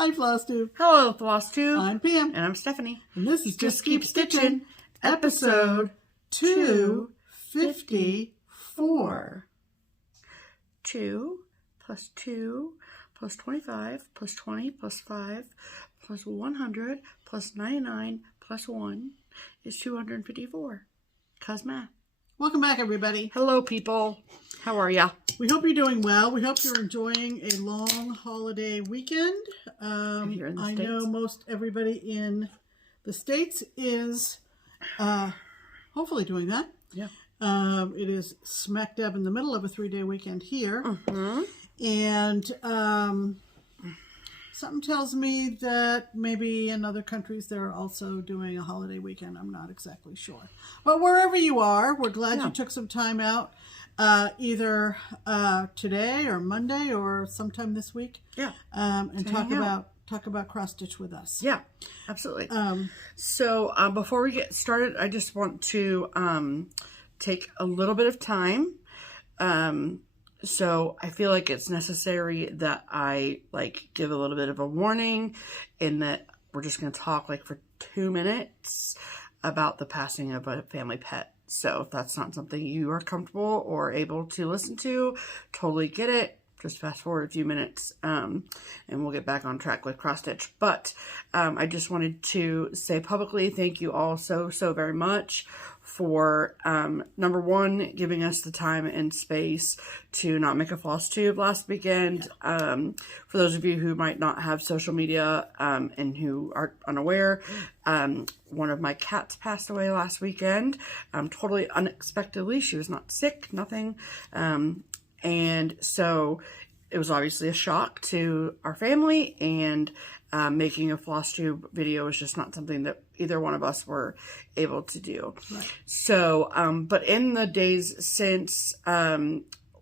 Hi, FlossTube. Hello, FlossTube. I'm Pam. And I'm Stephanie. And this is Just Keep Stitching, episode 254. 2 plus 2 plus 25 plus 20 plus 5 plus 100 plus 99 plus 1 is 254. Cause math. Welcome back, everybody. Hello, people. How are ya? We hope you're doing well. We hope you're enjoying a long holiday weekend. Here in the I States. know most everybody in the States is hopefully doing that. Yeah. It is smack dab in the middle of a 3-day weekend here. Mm-hmm. And something tells me that maybe in other countries they're also doing a holiday weekend. I'm not exactly sure. But wherever you are, we're glad you took some time out either today or Monday or sometime this week. Yeah. And talk about cross stitch with us. Yeah, absolutely. So before we get started, I just want to take a little bit of time. So I feel like it's necessary that I give a little bit of a warning in that we're just going to talk for 2 minutes about the passing of a family pet. So if that's not something you are comfortable or able to listen to, totally get it. Just fast forward a few minutes and we'll get back on track with cross stitch. But I just wanted to say publicly thank you all so very much for number one, giving us the time and space to not make a floss tube last weekend. For those of you who might not have social media and who are unaware, one of my cats passed away last weekend, totally unexpectedly. She was not sick, nothing. And so it was obviously a shock to our family, and making a floss tube video is just not something that either one of us were able to do. Right. So, but in the days since,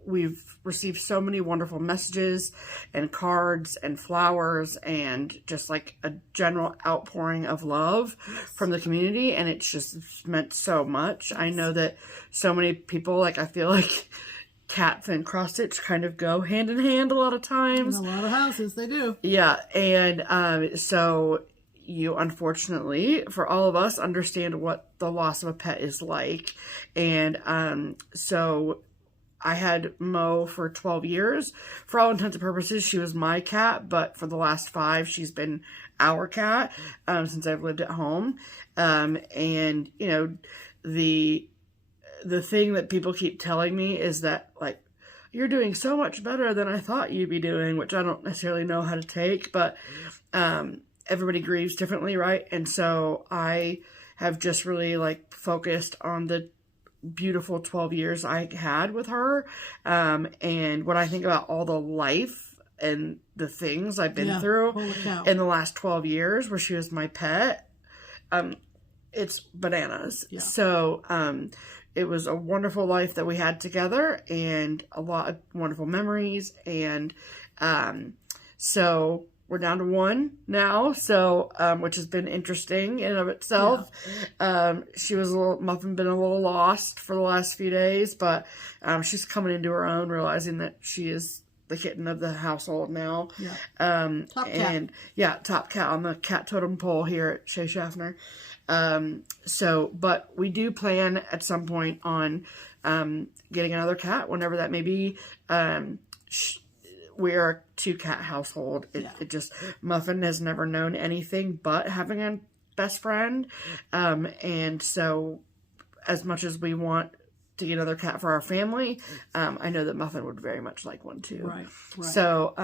we've received so many wonderful messages and cards and flowers and just a general outpouring of love from the community. And it's just meant so much. I know that so many people, I feel like cats and cross stitch kind of go hand in hand a lot of times. In a lot of houses, they do. Yeah. And, so you, unfortunately, for all of us, understand what the loss of a pet is like. And, so I had Mo for 12 years. For all intents and purposes, she was my cat, but for the last 5, she's been our cat, since I've lived at home. And, the thing that people keep telling me is that, you're doing so much better than I thought you'd be doing, which I don't necessarily know how to take, but everybody grieves differently, right? And so I have just really, focused on the beautiful 12 years I had with her. And when I think about all the life and the things I've been through in the last 12 years where she was my pet, it's bananas. Yeah. So, it was a wonderful life that we had together and a lot of wonderful memories. And so we're down to 1 now, so which has been interesting in and of itself. Yeah. She was Muffin been a little lost for the last few days, but she's coming into her own, realizing that she is the kitten of the household now. Yeah. Top cat. And top cat on the cat totem pole here at scschaffner. But we do plan at some point on getting another cat, whenever that may be. We are a 2-cat household. It just, Muffin has never known anything but having a best friend. And so as much as we want to get another cat for our family, I know that Muffin would very much like one too. Right. So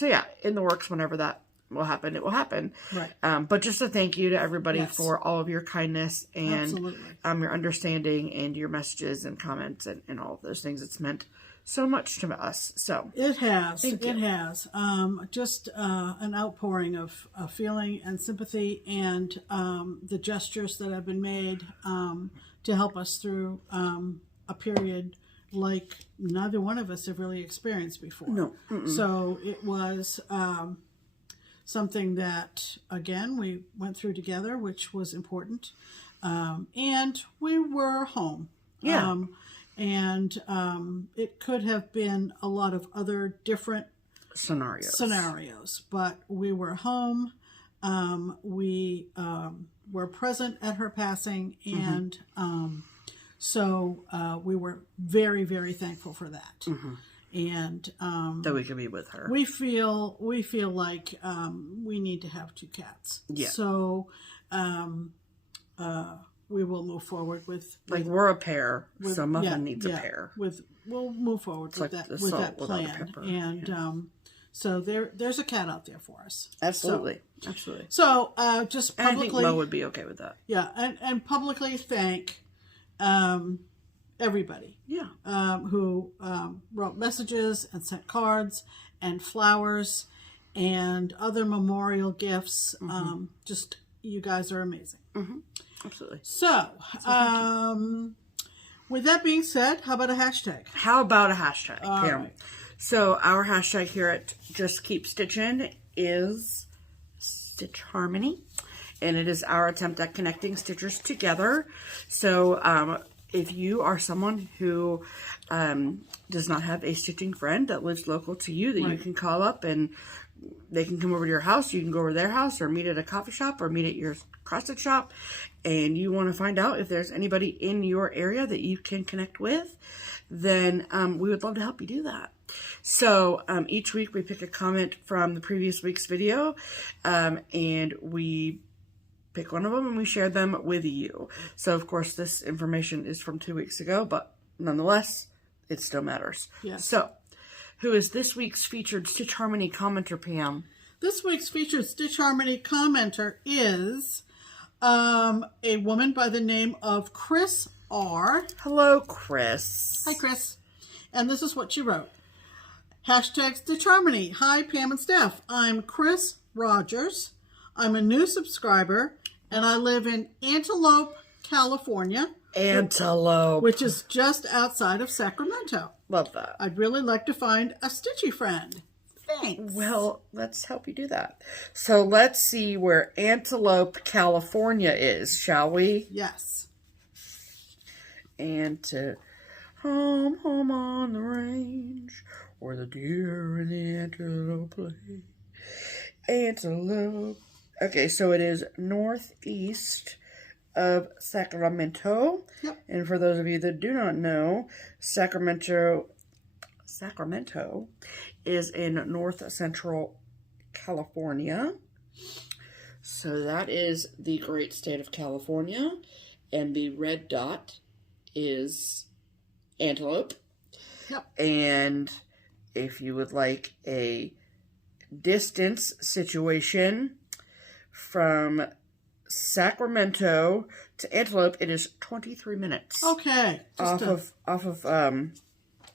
yeah, in the works, whenever that will happen, it will happen. Right. But just a thank you to everybody for all of your kindness and your understanding and your messages and comments and all of those things. It's meant so much to us. So it has. It has. Just an outpouring of feeling and sympathy, and the gestures that have been made to help us through a period like neither one of us have really experienced before. No. So it was something that, again, we went through together, which was important. And we were home. Yeah. And it could have been a lot of other different scenarios. But we were home. We were present at her passing, and so we were very, very thankful for that. And that we could be with her. We feel like we need to have 2 cats. Yeah. So we will move forward with like we're a pair, so Muffin needs a pair. We'll move forward with that plan. And so there's a cat out there for us. Absolutely. Absolutely. So just publicly, I think Mo would be okay with that. Yeah, and publicly thank everybody. Yeah. Who wrote messages and sent cards and flowers and other memorial gifts. Just you guys are amazing. Absolutely. So, with that being said, how about a hashtag? How about a hashtag? Right. So our hashtag here at Just Keep Stitchin' is Stitch Harmony, and it is our attempt at connecting stitchers together. So if you are someone who does not have a stitching friend that lives local to you that you can call up and they can come over to your house, you can go over to their house or meet at a coffee shop or meet at your cross-stitch shop, and you want to find out if there's anybody in your area that you can connect with, then we would love to help you do that. So each week we pick a comment from the previous week's video, and we pick one of them and we share them with you. So of course this information is from 2 weeks ago, but nonetheless, it still matters. Yes. So who is this week's featured Stitch Harmony commenter, Pam? This week's featured Stitch Harmony commenter is a woman by the name of Chris R. Hello, Chris. Hi, Chris. And this is what she wrote. Hashtag Stitch Harmony. Hi, Pam and Steph. I'm Chris Rogers. I'm a new subscriber, and I live in Antelope, California. Antelope. Which is just outside of Sacramento. Love that. I'd really like to find a stitchy friend. Thanks. Well, let's help you do that. So let's see where Antelope, California is, shall we? Yes. Home on the range, where the deer and the antelope play. Antelope. Okay, so it is northeast of Sacramento. Yep. And for those of you that do not know, Sacramento is in north central California. So that is the great state of California. And the red dot is Antelope. Yep. And if you would like a distance situation from Sacramento to Antelope, it is 23 minutes. Okay. Off of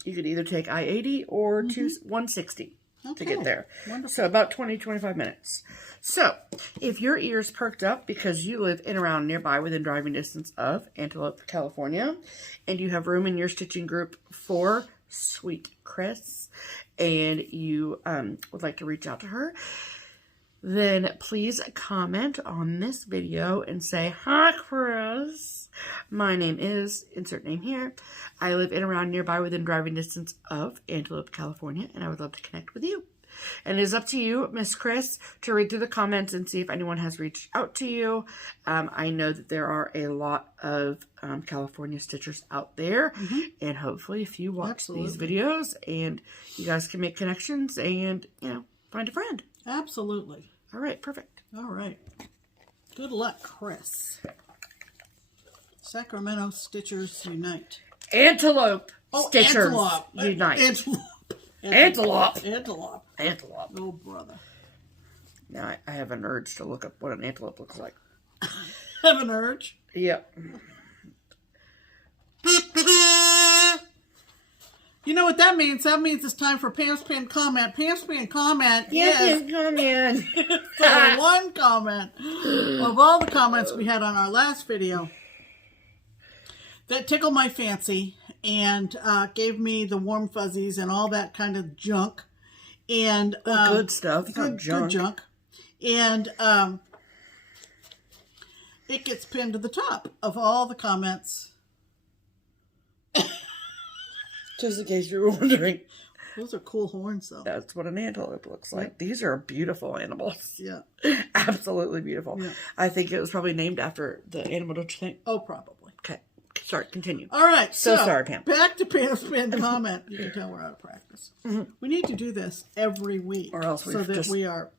you could either take I-80 or 160 to get there. Wonderful. So about 20-25 minutes. So if your ears perked up because you live in around nearby within driving distance of Antelope, California, and you have room in your stitching group for Sweet Chris, and you would like to reach out to her, then please comment on this video and say, "Hi, Chris. My name is," insert name here. "I live in around nearby within driving distance of Antelope, California, and I would love to connect with you." And it is up to you, Miss Chris, to read through the comments and see if anyone has reached out to you. I know that there are a lot of California stitchers out there, and hopefully if you watch these videos and you guys can make connections and, find a friend. Absolutely. All right, perfect. All right. Good luck, Chris. Sacramento Stitchers Unite. Antelope Stitchers Antelope. Unite. Antelope. Antelope. Oh, brother. Now, I have an urge to look up what an antelope looks like. Have an urge? Yep. You know what that means? That means it's time for Pam's Pinned Comment. Pam's Pinned Comment is the one comment of all the comments we had on our last video that tickled my fancy and gave me the warm fuzzies and all that kind of junk. And good stuff. Good junk. And it gets pinned to the top of all the comments. Just in case you were wondering. Those are cool horns, though. That's what an antelope looks like. Yep. These are beautiful animals. Yeah. Absolutely beautiful. Yeah. I think it was probably named after the animal, don't you think? Oh, probably. Okay. Sorry, continue. All right. So sorry, Pam. Back to Pam's pinned comment. You can tell we're out of practice. We need to do this every week. Or else we are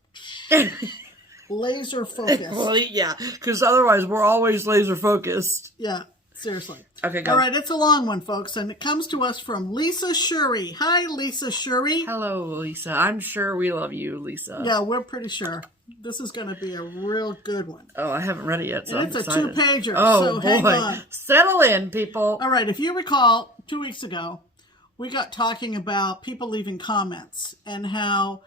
laser focused. Well, yeah, because otherwise we're always laser focused. Yeah. Seriously. Okay, go. All right, it's a long one, folks, and it comes to us from Lisa Shuri. Hi, Lisa Shuri. Hello, Lisa. I'm sure we love you, Lisa. Yeah, we're pretty sure. This is going to be a real good one. Oh, I haven't read it yet, so and I'm it's excited. a 2-pager, oh, so boy. hang on. Settle in, people. All right, if you recall, 2 weeks ago, we got talking about people leaving comments and how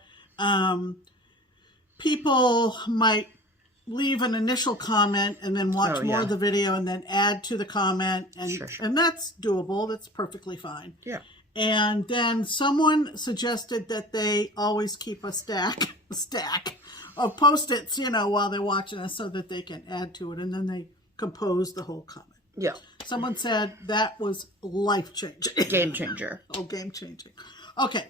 people might leave an initial comment and then watch more of the video and then add to the comment. And, sure. And that's doable. That's perfectly fine. Yeah. And then someone suggested that they always keep a stack of Post-its, while they're watching us so that they can add to it. And then they compose the whole comment. Yeah. Someone said that was life-changing. Game changer. Oh, game-changing. Okay.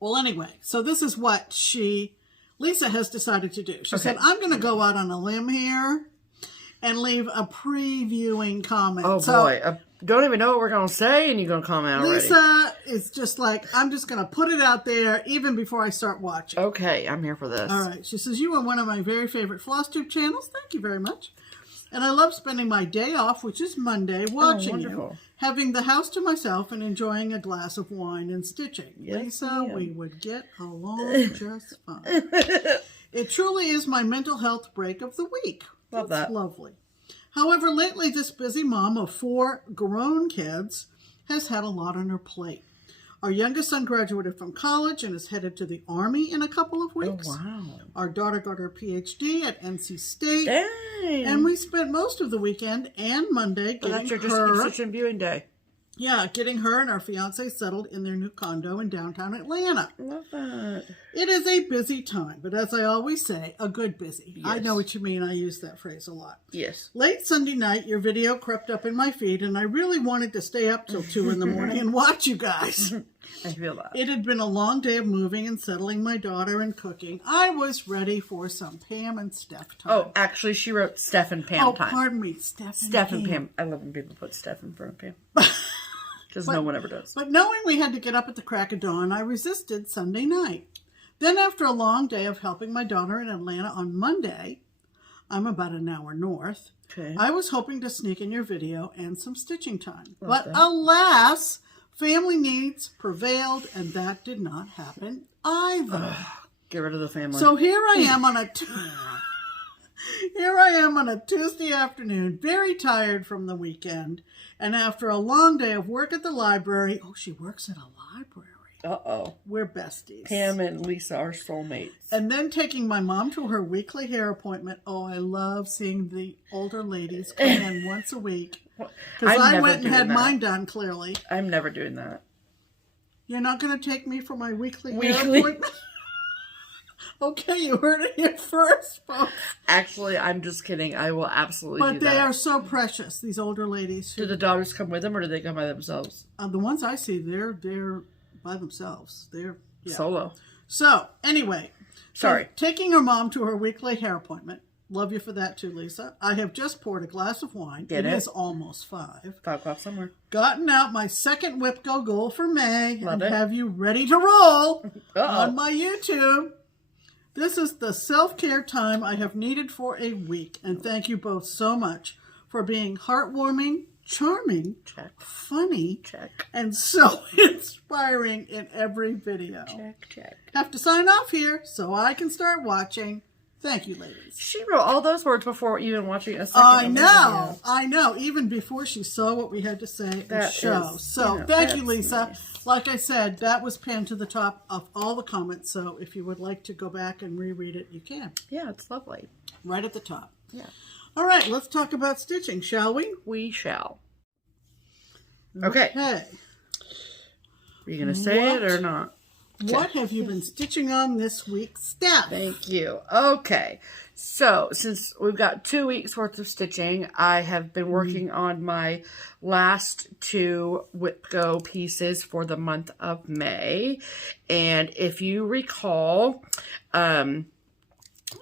Well, anyway, so this is what Lisa has decided to do. She said, I'm going to go out on a limb here and leave a previewing comment. Oh, boy. Don't even know what we're going to say, and you're going to comment already. Lisa is just like, I'm just going to put it out there even before I start watching. Okay, I'm here for this. All right. She says, you are one of my very favorite FlossTube channels. Thank you very much. And I love spending my day off, which is Monday, watching you, having the house to myself and enjoying a glass of wine and stitching. Yes, Lisa, we would get along just fine. It truly is my mental health break of the week. Love That's that. Lovely. However, lately this busy mom of 4 grown kids has had a lot on her plate. Our youngest son graduated from college and is headed to the Army in a couple of weeks. Oh, wow. Our daughter got her PhD at NC State. Dang. And we spent most of the weekend and Monday getting that's your JustKeepStitchin viewing day. Yeah, getting her and our fiance settled in their new condo in downtown Atlanta. Love that. It is a busy time, but as I always say, a good busy. Yes. I know what you mean. I use that phrase a lot. Yes. Late Sunday night, your video crept up in my feed, and I really wanted to stay up till 2 in the morning and watch you guys. I feel that. It had been a long day of moving and settling my daughter and cooking. I was ready for some Pam and Steph time. Oh, actually, she wrote Steph and Pam time. Oh, pardon me. Steph and Pam. I love when people put Steph in front of Pam. Because no one ever does. But knowing we had to get up at the crack of dawn, I resisted Sunday night. Then after a long day of helping my daughter in Atlanta on Monday, I'm about an hour north, I was hoping to sneak in your video and some stitching time. But alas, family needs prevailed, and that did not happen either. Get rid of the family. So here I am on a Tuesday afternoon, very tired from the weekend, and after a long day of work at the library. Oh, she works at a library. Uh-oh. We're besties. Pam and Lisa are soulmates. And then taking my mom to her weekly hair appointment. Oh, I love seeing the older ladies come in once a week. Because I went and had mine done, clearly. I'm never doing that. You're not going to take me for my weekly hair appointment? Okay, you heard it here first, folks. Actually, I'm just kidding. I will absolutely do that. But they are so precious, these older ladies. Do the daughters come with them, or do they come by themselves? The ones I see, they're by themselves. They're solo. So, anyway. Sorry. Taking her mom to her weekly hair appointment. Love you for that too, Lisa. I have just poured a glass of wine. It is almost 5. 5 o'clock somewhere. Gotten out my second whip goal for May. Love and it. Have you ready to roll on my YouTube. This is the self-care time I have needed for a week. And thank you both so much for being heartwarming, charming, funny, and so inspiring in every video. Have to sign off here so I can start watching. Thank you, ladies. She wrote all those words before even watching a second I know. Even before she saw what we had to say and show. So thank you, Lisa. Nice. Like I said, that was pinned to the top of all the comments. So if you would like to go back and reread it, you can. Yeah, it's lovely. Right at the top. Yeah. All right, let's talk about stitching, shall we? We shall. Okay. Are you going to say it or not? What have you been stitching on this week, Steph? Thank you. Okay. So, since we've got 2 weeks worth of stitching, I have been working on my last 2 Whip Go pieces for the month of May. And if you recall,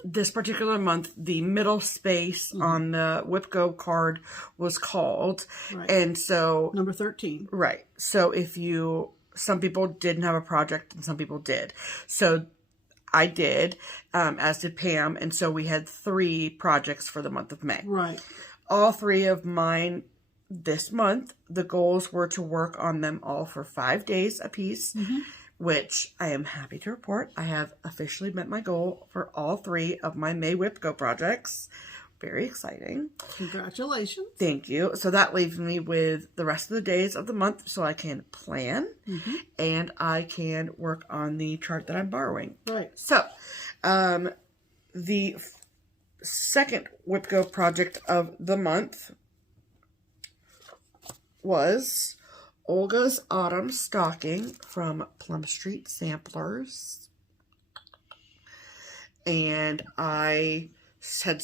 this particular month, the middle space on the Whip Go card was called. Right. And so... Number 13. Right. So some people didn't have a project and some people did. So I did, as did Pam. And so we had 3 projects for the month of May. Right. All 3 of mine this month, the goals were to work on them all for 5 days apiece, which I am happy to report. I have officially met my goal for all 3 of my May Whip Go projects. Very exciting. Congratulations. Thank you. So that leaves me with the rest of the days of the month so I can plan and I can work on the chart that I'm borrowing. Right. So, the second Whip Go project of the month was Olga's Autumn Stocking from Plum Street Samplers. And I had...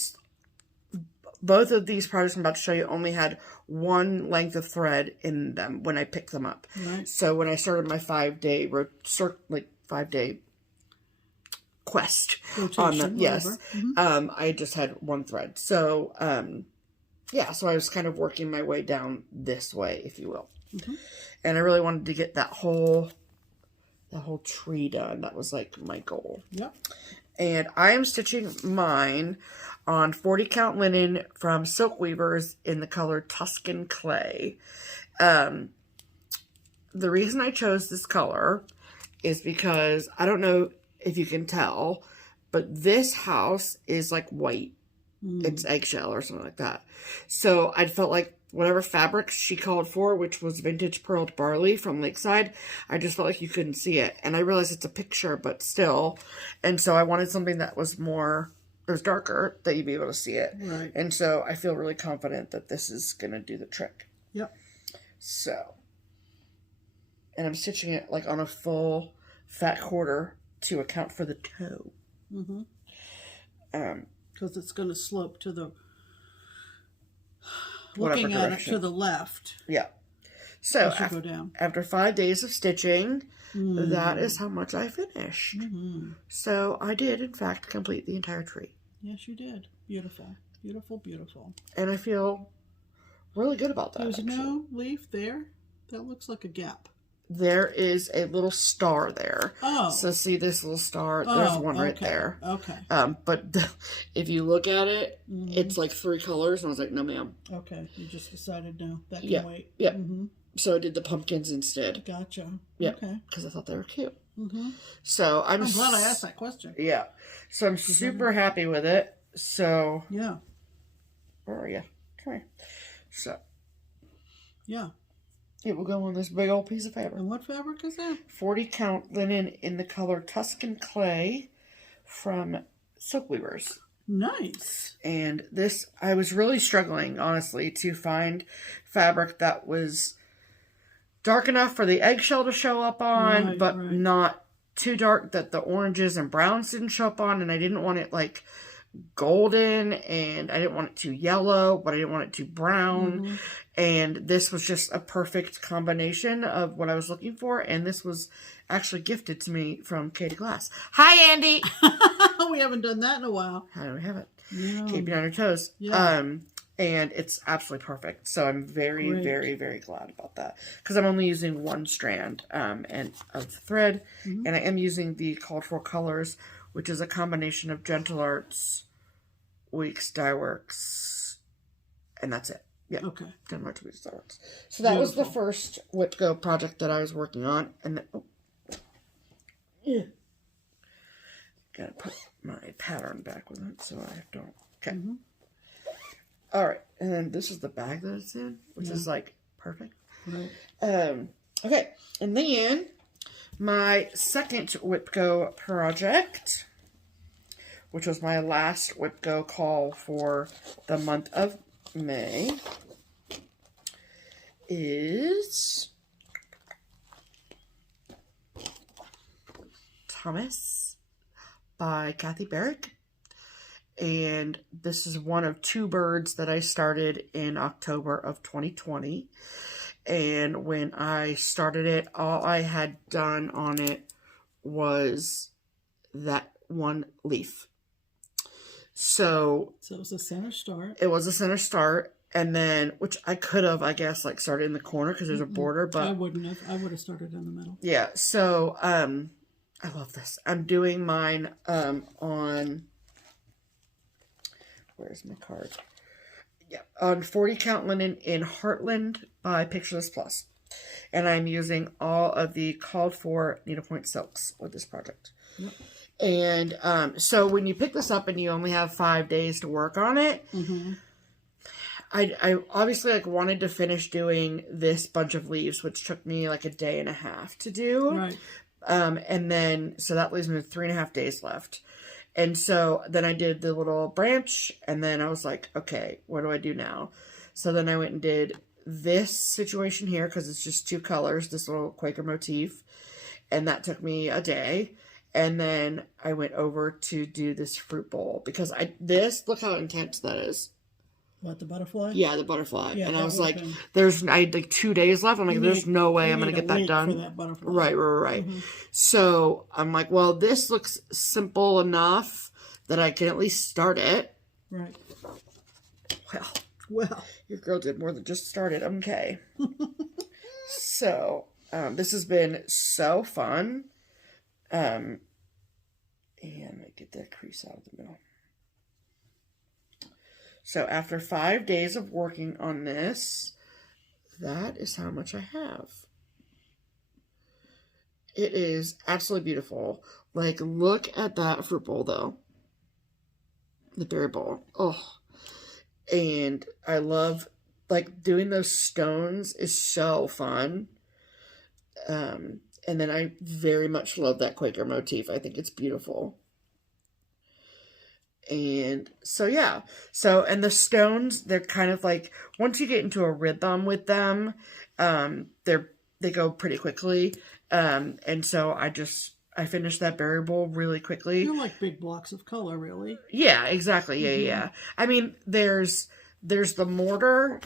Both of these projects I'm about to show you only had 1 length of thread in them when I picked them up. Right. So when I started my 5-day quest on them, yes, I just had 1 thread. So yeah, so I was kind of working my way down this way, if you will. And I really wanted to get that whole tree done. That was like my goal. Yep. And I am stitching mine on 40 count linen from Silk Weavers in the color Tuscan Clay. The reason I chose this color is because, I don't know if you can tell, but this house is like white. It's eggshell or something like that. So I felt like whatever fabric she called for, which was vintage pearled barley from Lakeside, I just felt like you couldn't see it. And I realized it's a picture, but still. And so I wanted something that was darker, that you'd be able to see it. Right. And so I feel really confident that this is going to do the trick. Yep. So, and I'm stitching it like on a full fat quarter to account for the toe. Because it's going to slope to the... Whatever Looking at it direction. to the left. Yeah. So Go down. after 5 days of stitching, that is how much I finished. So I did, in fact, complete the entire tree. Yes, you did. Beautiful. Beautiful, beautiful. And I feel really good about that. There's no leaf there. That looks like a gap. There is a little star there. Oh. So see this little star? There's one right there. Okay. But if you look at it, it's like 3 colors. And I was like, no, ma'am. Okay. You just decided no. That can wait. Yeah. So I did the pumpkins instead. Gotcha. Yeah. Okay. Because I thought they were cute. So I'm glad I asked that question. Yeah. So I'm super happy with it. So. Yeah. Where are you? Come here. So. Yeah. It will go on this big old piece of fabric. And what fabric is that? 40 count linen in the color Tuscan Clay from Silk Weavers. Nice. And this, I was really struggling, honestly, to find fabric that was dark enough for the eggshell to show up on, but not too dark that the oranges and browns didn't show up on. And I didn't want it like golden, and I didn't want it too yellow, but I didn't want it too brown. And this was just a perfect combination of what I was looking for. And this was actually gifted to me from Katie Glass. Hi, Andy. We haven't done that in a while. How do we have it? Yeah. Keep you on your toes. Yeah. And it's absolutely perfect. So I'm very, very, very glad about that. Because I'm only using 1 strand and of the thread. And I am using the called for colors, which is a combination of Gentle Arts, Weeks Dye Works, and that's it. Yeah. Okay. Gentle Arts, Weeks Dye Works. So that was the first Whip Go project that I was working on. And then, gotta put my pattern back with it so I don't. Okay. All right. And then this is the bag that it's in, which is like perfect. Right. Okay. And then my second Whip Go project, which was my last Whip Go call for the month of May, is Thomas by Kathy Barrick. And this is one of 2 birds that I started in October of 2020. And when I started it, all I had done on it was that one leaf. So it was a center start. It was a center start. And then, which I could have, I guess, like started in the corner because there's a border, but I wouldn't have. I would have started in the middle. Yeah. So, I love this. I'm doing mine, on, where's my card? Yeah. On 40 count linen in Heartland by Pictureless Plus. And I'm using all of the called for needlepoint silks with this project. Yep. And, so when you pick this up and you only have 5 days to work on it, I obviously like wanted to finish doing this bunch of leaves, which took me like a day and a half to do. Right. And then, so that leaves me with 3.5 days left. And so then I did the little branch, and then I was like, okay, what do I do now? So then I went and did this situation here, because it's just 2 colors, this little Quaker motif. And that took me a day. And then I went over to do this fruit bowl, because look how intense that is. What, the butterfly? Yeah, the butterfly. Yeah, and I was like, been... I had like 2 days left. I'm like, there's no way I'm going to get that done. For that butterfly. Right. So I'm like, well, this looks simple enough that I can at least start it. Right. Well, your girl did more than just start it. Okay. So, this has been so fun. And I get that crease out of the middle. So after 5 days of working on this, that is how much I have. It is absolutely beautiful. Like, look at that fruit bowl, though. The berry bowl. Oh. And I love, like, doing those stones is so fun. And then I very much love that Quaker motif. I think it's beautiful. And so, yeah. So, and the stones, they're kind of like, once you get into a rhythm with them, they go pretty quickly. And so I finished that berry bowl really quickly. You like big blocks of color, really. Yeah, exactly. Yeah. I mean, there's the mortar.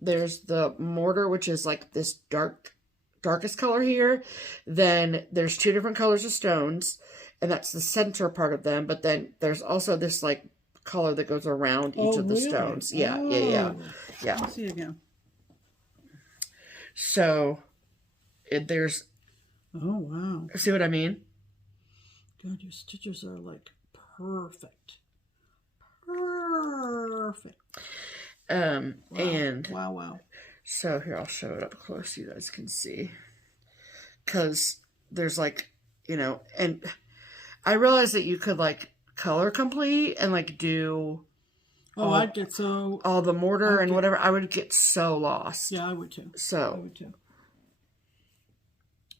There's the mortar, which is like this darkest color here. Then there's 2 different colors of stones. And that's the center part of them. But then there's also this, like, color that goes around each of the stones. Yeah. Let's see again. So, there's... Oh, wow. See what I mean? God, your stitches are, like, perfect. Perfect. Wow. And... Wow. So, here, I'll show it up close so you guys can see. Because there's, like, you know, and... I realized that you could, like, color complete and, like, do... I'd get so... all the mortar and whatever. I would get so lost. Yeah, I would too. So... I would too.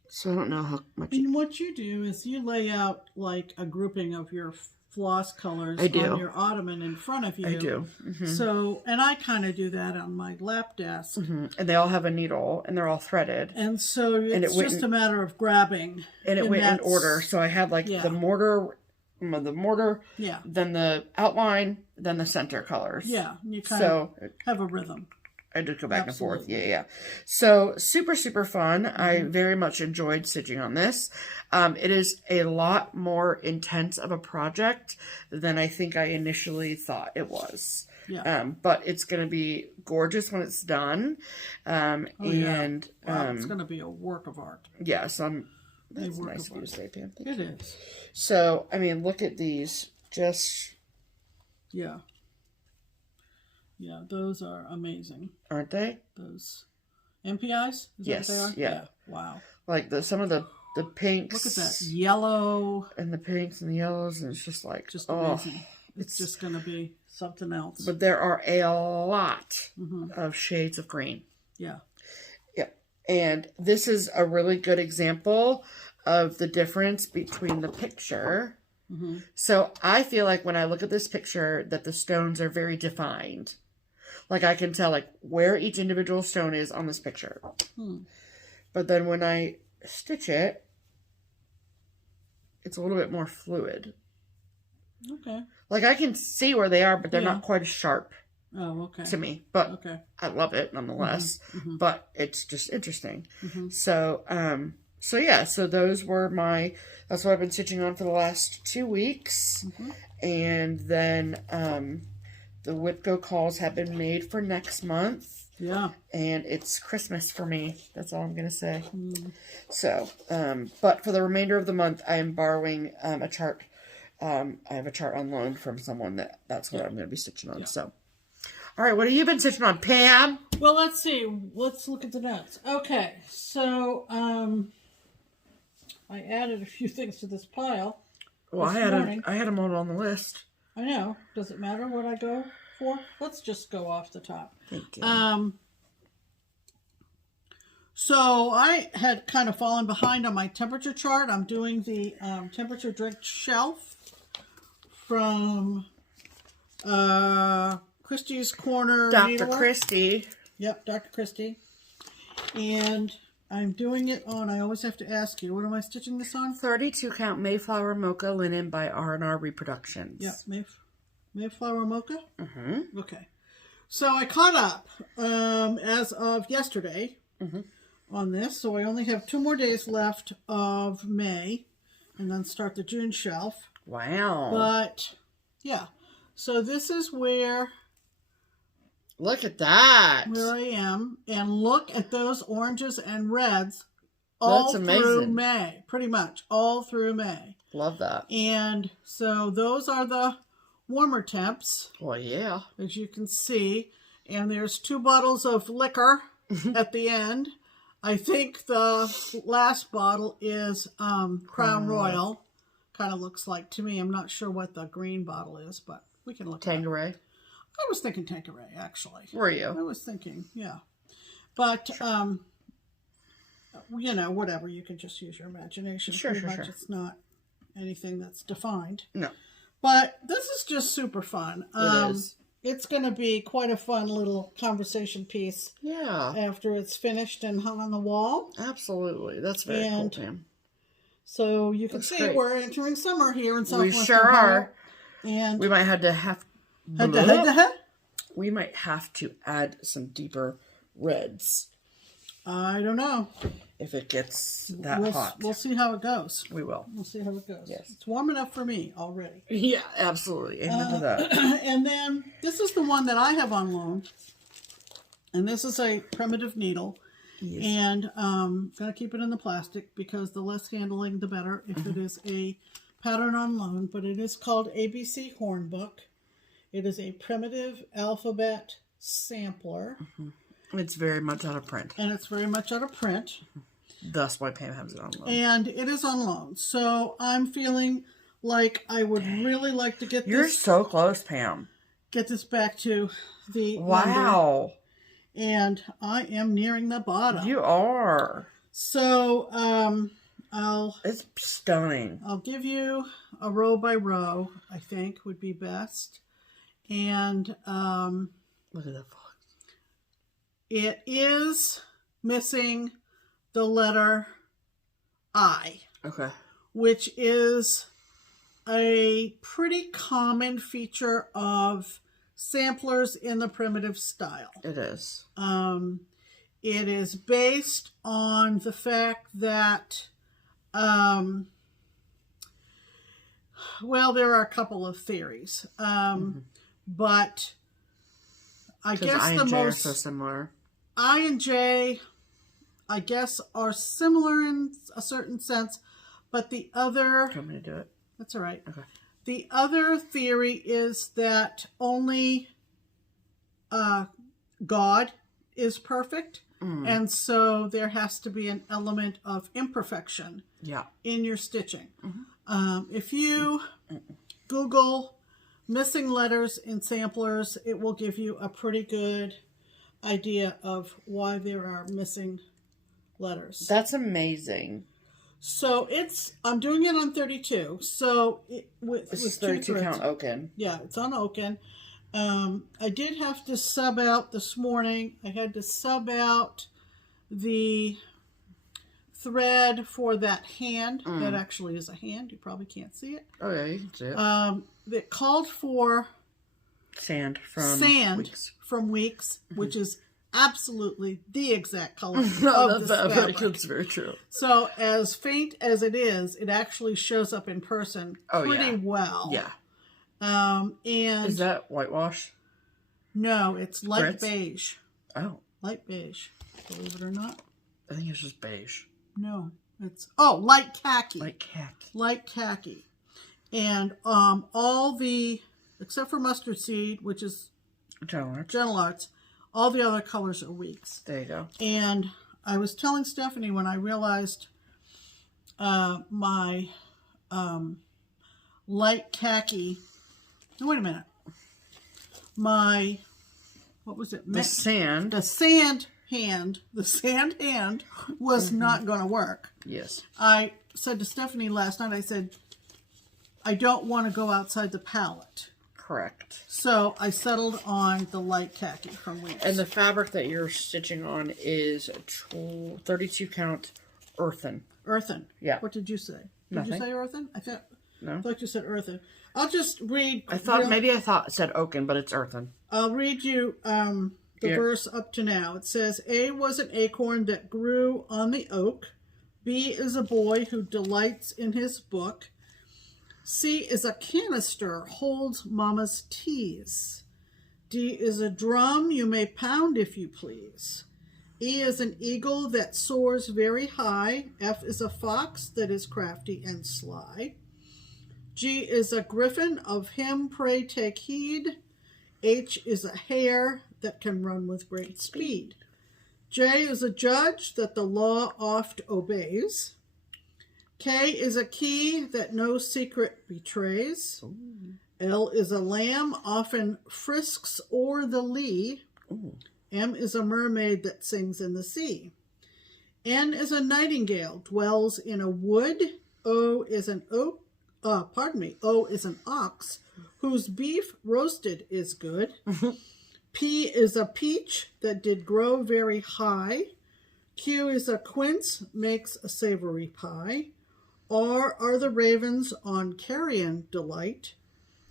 So I don't know how much... And what you do is you lay out, like, a grouping of your floss colors on your ottoman in front of you. I do. So, and I kind of do that on my lap desk. And they all have a needle, and they're all threaded. And so it's just a matter of grabbing. And it went in order. So I had, like, the mortar, yeah, then the outline, then the center colors. Yeah, you kind of have a rhythm. I did go back and forth. Yeah. So, super, super fun. I very much enjoyed stitching on this. It is a lot more intense of a project than I think I initially thought it was. Yeah. But it's going to be gorgeous when it's done. Wow, it's going to be a work of art. Yeah, so that's nice of you to say, Pam. It is. So, I mean, look at these. Just... Yeah. Yeah, those are amazing. Aren't they? Those MPIs? Yes. That what they are? Yeah. Wow. Like some of the pinks. Look at that yellow. And the pinks and the yellows, and it's just like, amazing. It's just going to be something else. But there are a lot of shades of green. Yeah. Yeah. And this is a really good example of the difference between the picture. So I feel like when I look at this picture that the stones are very defined. Like I can tell like where each individual stone is on this picture. But then when I stitch it, it's a little bit more fluid. Okay. Like, I can see where they are, but they're Yeah. not quite as sharp Oh, okay. to me. But Okay. I love it nonetheless. Mhm. But it's just interesting. Mhm. So, so yeah, so those were that's what I've been stitching on for the last 2 weeks. Mhm. And then, the Whipco calls have been made for next month. Yeah. And it's Christmas for me. That's all I'm going to say. Mm. So, but for the remainder of the month, I am borrowing a chart. I have a chart on loan from someone that's what I'm going to be stitching on. Yeah. So, all right, what have you been stitching on, Pam? Well, let's see. Let's look at the notes. Okay, so I added a few things to this pile. Well, this I morning. had them all on the list. I know. Does it matter what I go for? Let's just go off the top. Thank you. So I had kind of fallen behind on my temperature chart. I'm doing the temperature drink shelf from Christie's Corner Dr. Needlework. Christie. Yep, Dr. Christie. And I'm doing it on, I always have to ask you, what am I stitching this on? 32 count Mayflower Mocha linen by R&R Reproductions. Yep, Mayflower Mocha? Mm-hmm. Okay. So I caught up as of yesterday on this. So I only have 2 more days left of May and then start the June shelf. Wow. But, yeah. So this is where Look at that. I am. And look at those oranges and reds all That's through amazing. May. Pretty much all through May. Love that. And so those are the warmer temps, Well, yeah. as you can see. And there's 2 bottles of liquor at the end. I think the last bottle is Crown Royal. Kind of looks like to me. I'm not sure what the green bottle is, but we can look at it. Tanqueray. I was thinking Tanqueray, actually. Were you? I was thinking, yeah. But, you know, whatever. You can just use your imagination. Sure. It's not anything that's defined. No. But this is just super fun. It is. It's going to be quite a fun little conversation piece Yeah. after it's finished and hung on the wall. Absolutely. That's very cool, Pam. So you can That's see great. we're entering summer here in We Southwest sure Ohio. are. And We might have We might have to add some deeper reds I don't know. if it gets that We'll hot. We'll see how it goes. We will. We'll see how it goes. Yes. It's warm enough for me already. Yeah, absolutely. Amen to that. And then this is the one that I have on loan. And this is a primitive needle. Yes. And I'm going to keep it in the plastic because the less handling, the better if it is a pattern on loan. But it is called ABC Hornbook. It is a primitive alphabet sampler. It's very much out of print. And it's very much out of print. Thus why Pam has it on loan. And it is on loan. So I'm feeling like I would really like to get You're this so close, Pam. get this back to the lender. Wow. And I am nearing the bottom. You are. So It's stunning. I'll give you a row by row, I think would be best. And Look at that fox. it is missing the letter I, Okay. which is a pretty common feature of samplers in the primitive style. It is. It is based on the fact that, well, there are a couple of theories, but I Because guess I the and J are most so similar. I and J, I guess, are similar in a certain sense, but the other, Do you want me to do it? that's all right. Okay. The other theory is that only God is perfect, and so there has to be an element of imperfection Yeah. in your stitching. If you Google missing letters in samplers, it will give you a pretty good idea of why there are missing letters. That's amazing. So I'm doing it on 32. So This is with 32 2 count threads. Oaken. Yeah, it's on Oaken. I did have to sub out this morning. I had to sub out the thread for that hand. That actually is a hand. You probably can't see it. Oh yeah, you can see it. That called for Sand from Weeks, which is absolutely the exact color of that's the fabric. That's very true. So as faint as it is, it actually shows up in person pretty well. Yeah. And is that whitewash? No, it's light Grits? beige. Oh. Light beige. Believe it or not. I think it's just beige. No, it's light khaki. Light khaki. Light khaki. And all the, except for mustard seed, which is Gentle Arts, all the other colors are Weeks. There you go. And I was telling Stephanie when I realized my light khaki. Oh, wait a minute. What was it? The sand hand was not going to work. Yes. I said to Stephanie last night, I said, I don't want to go outside the palette. Correct. So I settled on the light khaki from Weeks. And the fabric that you're stitching on is 32 count earthen. Earthen. Yeah. What did you say? Nothing. Did you say earthen? I No. thought you said earthen. I'll just read. I thought it said oaken, but it's earthen. I'll read you the verse up to now. It says, A was an acorn that grew on the oak. B is a boy who delights in his book. C is a canister, holds mama's teas. D is a drum you may pound if you please. E is an eagle that soars very high. F is a fox that is crafty and sly. G is a griffin, of him pray take heed. H is a hare that can run with great speed. J is a judge that the law oft obeys. K is a key that no secret betrays. Ooh. L is a lamb, often frisks o'er the lea. Ooh. M is a mermaid that sings in the sea. N is a nightingale, dwells in a wood. O is an O is an ox, whose beef roasted is good. P is a peach that did grow very high. Q is a quince, makes a savory pie. R are the ravens on carrion delight.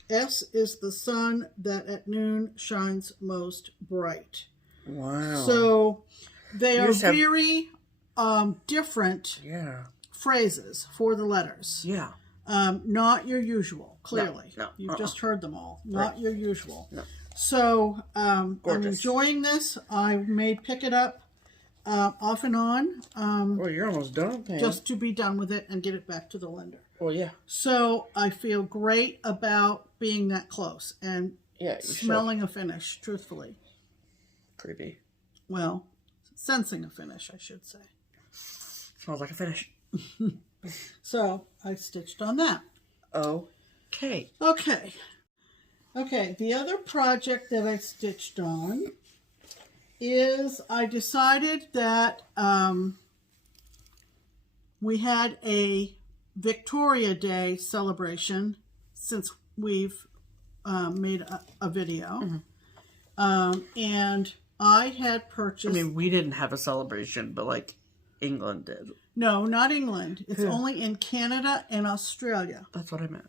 S is the sun that at noon shines most bright. Wow. So they are very different phrases for the letters. Yeah. Not your usual, clearly. No. You've just heard them all. Not your usual. No. So I'm enjoying this. I may pick it up off and on. Well, you're almost done, Pam. Just to be done with it and get it back to the lender. Well, yeah. So I feel great about being that close and smelling a finish, truthfully. Creepy. Well, sensing a finish, I should say. Smells like a finish. So I stitched on that. Okay. Okay, the other project that I stitched on is I decided that we had a Victoria Day celebration since we've made a video. Mm-hmm. And I had purchased... I mean, we didn't have a celebration, but like England did. No, not England. It's only in Canada and Australia. That's what I meant.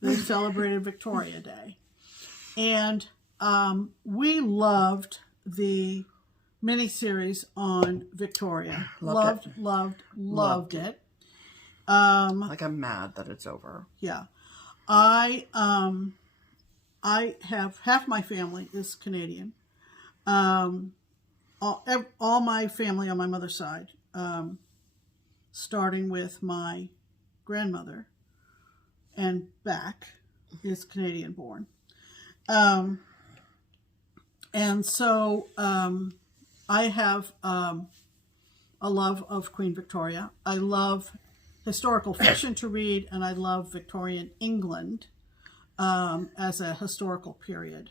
They celebrated Victoria Day. And we loved the miniseries on Victoria. Loved it. Like, I'm mad that it's over. Yeah. I have half my family is Canadian. All my family on my mother's side, starting with my grandmother and back, is Canadian born. And so I have a love of Queen Victoria. I love historical fiction to read, and I love Victorian England as a historical period.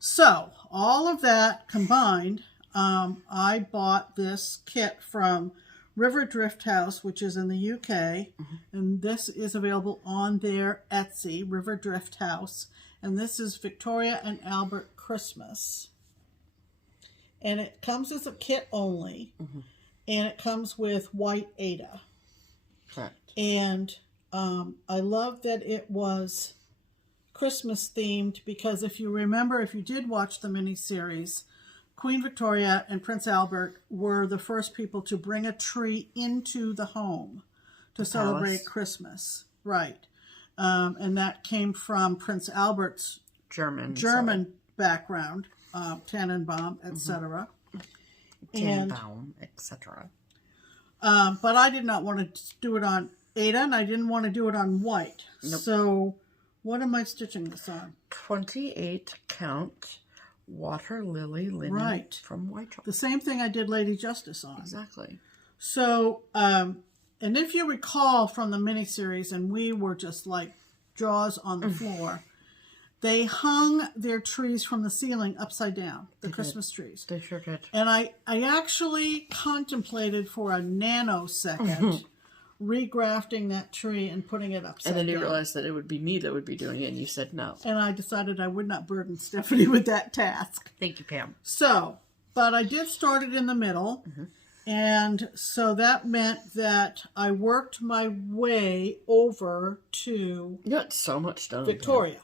So all of that combined, I bought this kit from Riverdrifthouse, which is in the UK, and this is available on their Etsy, Riverdrifthouse, and this is Victoria and Albert Christmas. And it comes as a kit only, and it comes with white Ada. Correct. And I love that it was Christmas themed because if you remember, if you did watch the miniseries, Queen Victoria and Prince Albert were the first people to bring a tree into the home to celebrate Christmas. Right. And that came from Prince Albert's German background, Tannenbaum, etc. Tannenbaum, etc. But I did not want to do it on Ada, and I didn't want to do it on white. Nope. So what am I stitching this on? 28 count water lily linen from Whitehall. The same thing I did Lady Justice on. Exactly. So, and if you recall from the miniseries, and we were just like jaws on the floor, they hung their trees from the ceiling upside down, the Christmas trees. They sure did. And I actually contemplated for a nanosecond regrafting that tree and putting it upside down. And then you realized that it would be me that would be doing it, and you said no. And I decided I would not burden Stephanie with that task. Thank you, Pam. So, but I did start it in the middle. And so that meant that I worked my way over to You got so much done. Victoria.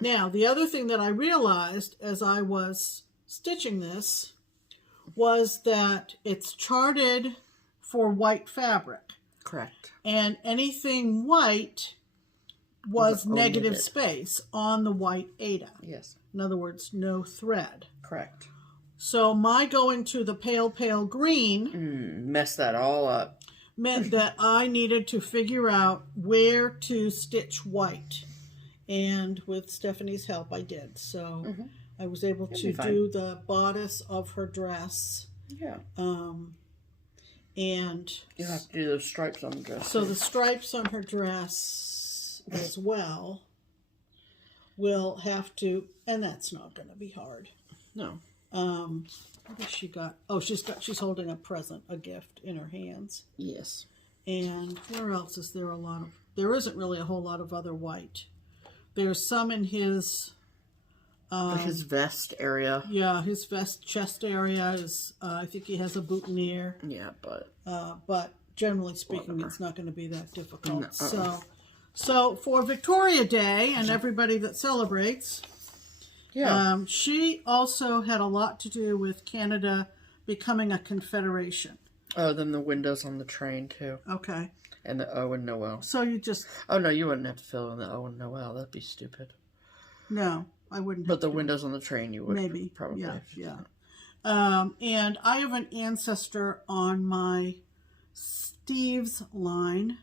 Now, the other thing that I realized as I was stitching this was that it's charted for white fabric. Correct. And anything white was omitted. negative space on the white Ada. Yes. In other words, no thread. Correct. So my going to the pale green Messed that all up. meant that I needed to figure out where to stitch white. And with Stephanie's help, I did. So I was able to do the bodice of her dress. Yeah. And you have to do those stripes on the dress. So the stripes on her dress as well will have to, and that's not going to be hard. No. What has she got? Oh, she's holding a present, a gift in her hands. Yes. And where else is there there isn't really a whole lot of other white. There's some in his vest area. Yeah, his vest chest area is, I think he has a boutonniere. Yeah, but generally speaking, it's not going to be that difficult. No. So for Victoria Day and everybody that celebrates, she also had a lot to do with Canada becoming a confederation. Oh, then the windows on the train too. Okay. And the O and Noel. So you just... Oh, no, you wouldn't have to fill in the O and Noel. That'd be stupid. No, I wouldn't. But the windows on the train, you would. Maybe. Probably. Yeah. And I have an ancestor on my Steve's line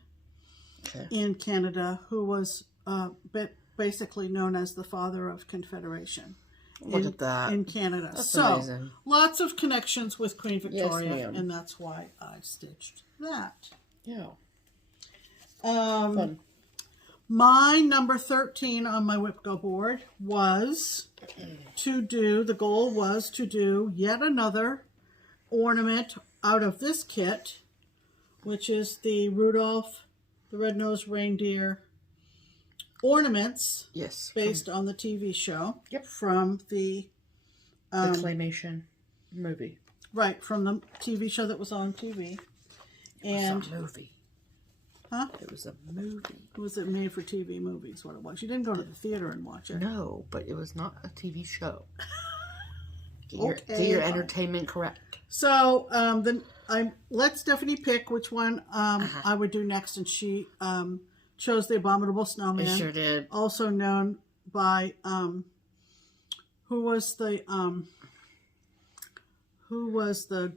in Canada who was basically known as the father of Confederation. Look at that. In Canada. That's so, amazing. Lots of connections with Queen Victoria, yes, and that's why I stitched that. Yeah. Fun. My number 13 on my Whipco board was the goal was to do yet another ornament out of this kit, which is the Rudolph the Red-Nosed Reindeer ornaments. Yes. Based on the TV show. Yep. From the claymation movie. Right, from the TV show that was on TV. And it was a movie. Huh? It was a movie. It was a made-for-TV movie is what it was. You didn't go to the theater and watch it. No, but it was not a TV show. Get your entertainment correct. So, then I let Stephanie pick which one I would do next, and she chose the Abominable Snowman. I sure did. Also known by who was the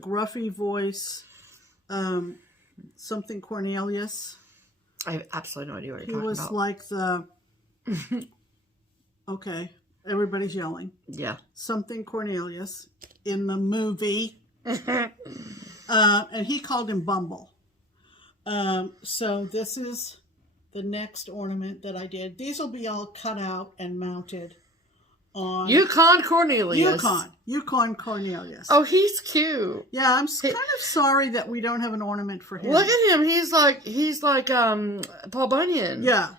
gruffy voice, something Cornelius. I have absolutely no idea what you're he talking was about. Like the okay, everybody's yelling. Yeah. Something Cornelius in the movie. And he called him Bumble. So this is the next ornament that I did. These will be all cut out and mounted on Yukon Cornelius. Yukon Cornelius. Oh, he's cute. Yeah, I'm kind of sorry that we don't have an ornament for him. Look at him. He's like Paul Bunyan. Yeah.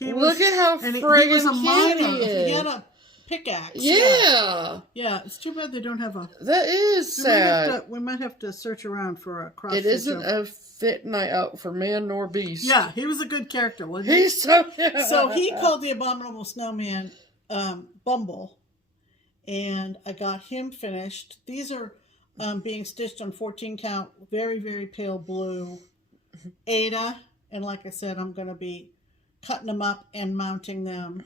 Look at how friggin' he was a miner. cute he is. He had a pickaxe. Yeah. Yeah, it's too bad they don't have a... That is sad. We might have to search around for a cross. It isn't a fit night out for man nor beast. Yeah, he was a good character, wasn't he? He's so... So he called the Abominable Snowman Bumble, and I got him finished. These are being stitched on 14 count, very, very pale blue Ada, and like I said, I'm going to be cutting them up and mounting them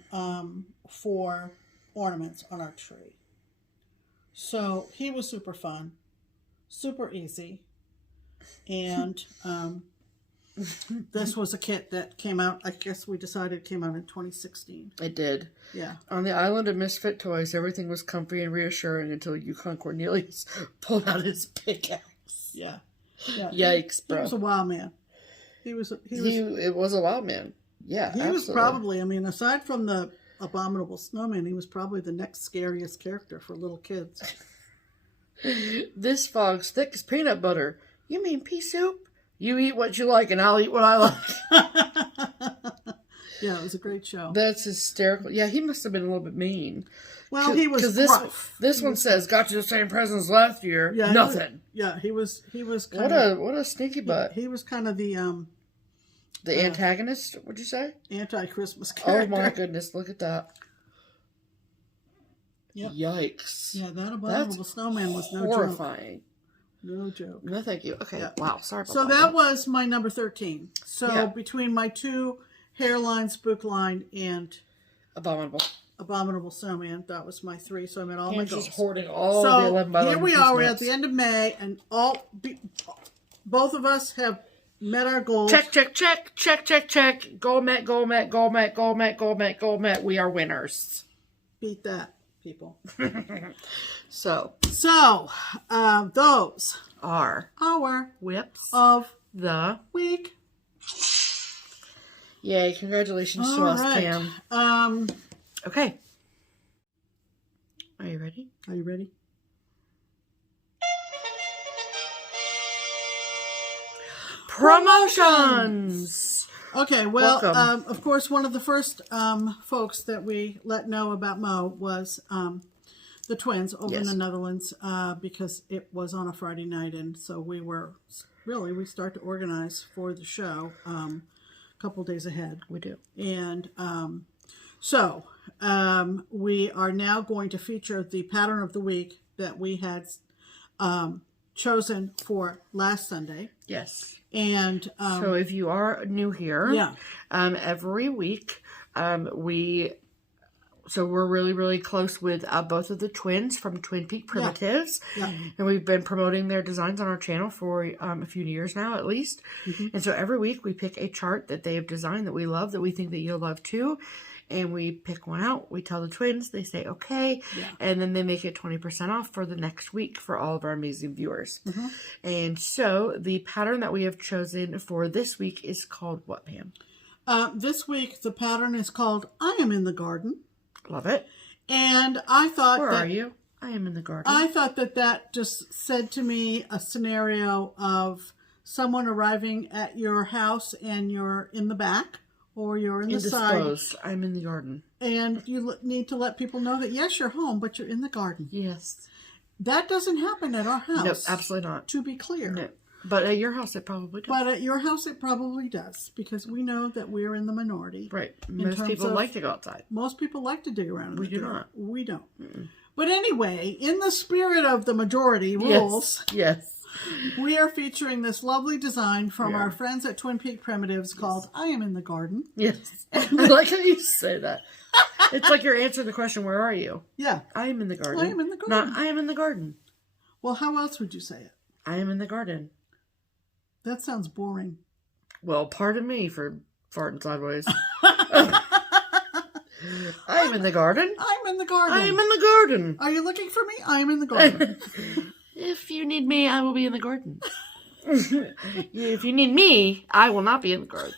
for ornaments on our tree. So he was super fun, super easy, and this was a kit that came out, I guess we decided came out in 2016. It did. Yeah. On the island of misfit toys, everything was comfy and reassuring until Yukon Cornelius pulled out his pickaxe. Yeah. Yeah. Yikes, bro. He was a wild man. It was a wild man. Yeah, he was probably, I mean, aside from the Abominable Snowman, he was probably the next scariest character for little kids. This fog's thick as peanut butter. You mean pea soup? You eat what you like and I'll eat what I like. Yeah, it was a great show. That's hysterical. Yeah, he must have been a little bit mean. Well, he was rough. This one says, got you the same presents last year. Yeah, nothing. He was kind of... What a stinky butt. He was kind of the antagonist, would you say? Anti-Christmas character. Oh my goodness, look at that. Yep. Yikes. Yeah, that Abominable Snowman was no horrifying. Joke. No joke. No, thank you. Okay, yeah. Wow, sorry about that. So that was my number 13. So between my two Hairline, Spook Line, and Abominable Snowman, that was my 3. So I'm at all my goals. Just hoarding all the 11 by 11 here we are. We're at the end of May, and both of us have met our goals. Check, check, check, check, check, check. Goal met, goal met, goal met, goal met, goal met, goal met. We are winners. Beat that, people. So those are our whips of the week. Yay, congratulations to us, Pam. Okay. Are you ready? Are you ready? Promotions! Okay, well, of course, one of the first folks that we let know about Mo was the twins over in the Netherlands because it was on a Friday night, and so we start to organize for the show a couple days ahead. We do. And so we are now going to feature the pattern of the week that we had chosen for last Sunday. Yes. And so if you are new here, every week we're really, really close with both of the twins from Twin Peak Primitives. Yeah. And we've been promoting their designs on our channel for a few years now, at least. Mm-hmm. And so every week we pick a chart that they have designed that we love, that we think that you'll love too. And we pick one out. We tell the twins. They say, okay. Yeah. And then they make it 20% off for the next week for all of our amazing viewers. Mm-hmm. And so the pattern that we have chosen for this week is called what, Pam? This week the pattern is called I Am in the Garden. Love it. And I thought Where are you? I am in the garden. I thought that just said to me a scenario of someone arriving at your house and you're in the back or you're in the side. I'm in the garden. And you need to let people know that, yes, you're home, but you're in the garden. Yes. That doesn't happen at our house. No, absolutely not. To be clear. No. But at your house, it probably does. But at your house, it probably does, because we know that we're in the minority. Right. Most people like to go outside. Most people like to dig around. We do not. We don't. Mm-mm. But anyway, in the spirit of the majority rules, yes, we are featuring this lovely design from our friends at Twin Peak Primitives called I Am in the Garden. Yes. I like how you say that. It's like you're answering the question, where are you? Yeah. I am in the garden. I am in the garden. Not, I am in the garden. Well, how else would you say it? I am in the garden. That sounds boring. Well, pardon me for farting sideways. I'm in the garden. I'm in the garden. I am in the garden. Are you looking for me? I am in the garden. If you need me, I will be in the garden. If you need me, I will not be in the garden.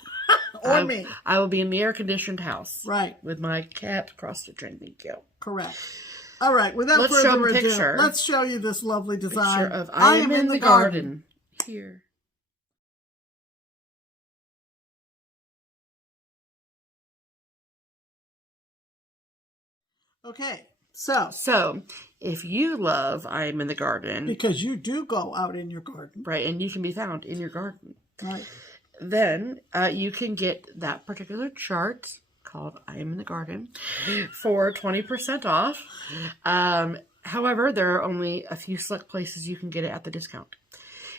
Or me. I will be in the air-conditioned house. Right. With my cat cross-stitching. Thank you. Correct. All right. Without further ado, let's show you this lovely design. Picture of I am in the garden. Here. Okay, So, if you love I Am in the Garden, because you do go out in your garden, right, and you can be found in your garden, right? Then you can get that particular chart called I Am in the Garden for 20% off. However, there are only a few select places you can get it at the discount.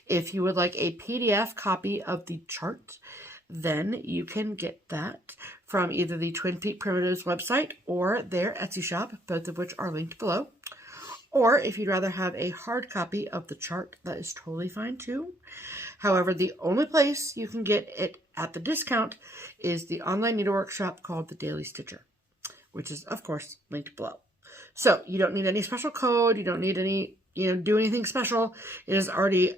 If you would like a PDF copy of the chart, then you can get that from either the Twin Peak Primitives website or their Etsy shop, both of which are linked below. Or if you'd rather have a hard copy of the chart, that is totally fine too. However, the only place you can get it at the discount is the online needlework shop called The Daily Stitcher, which is, of course, linked below. So you don't need any special code. You don't need any, do anything special. It is already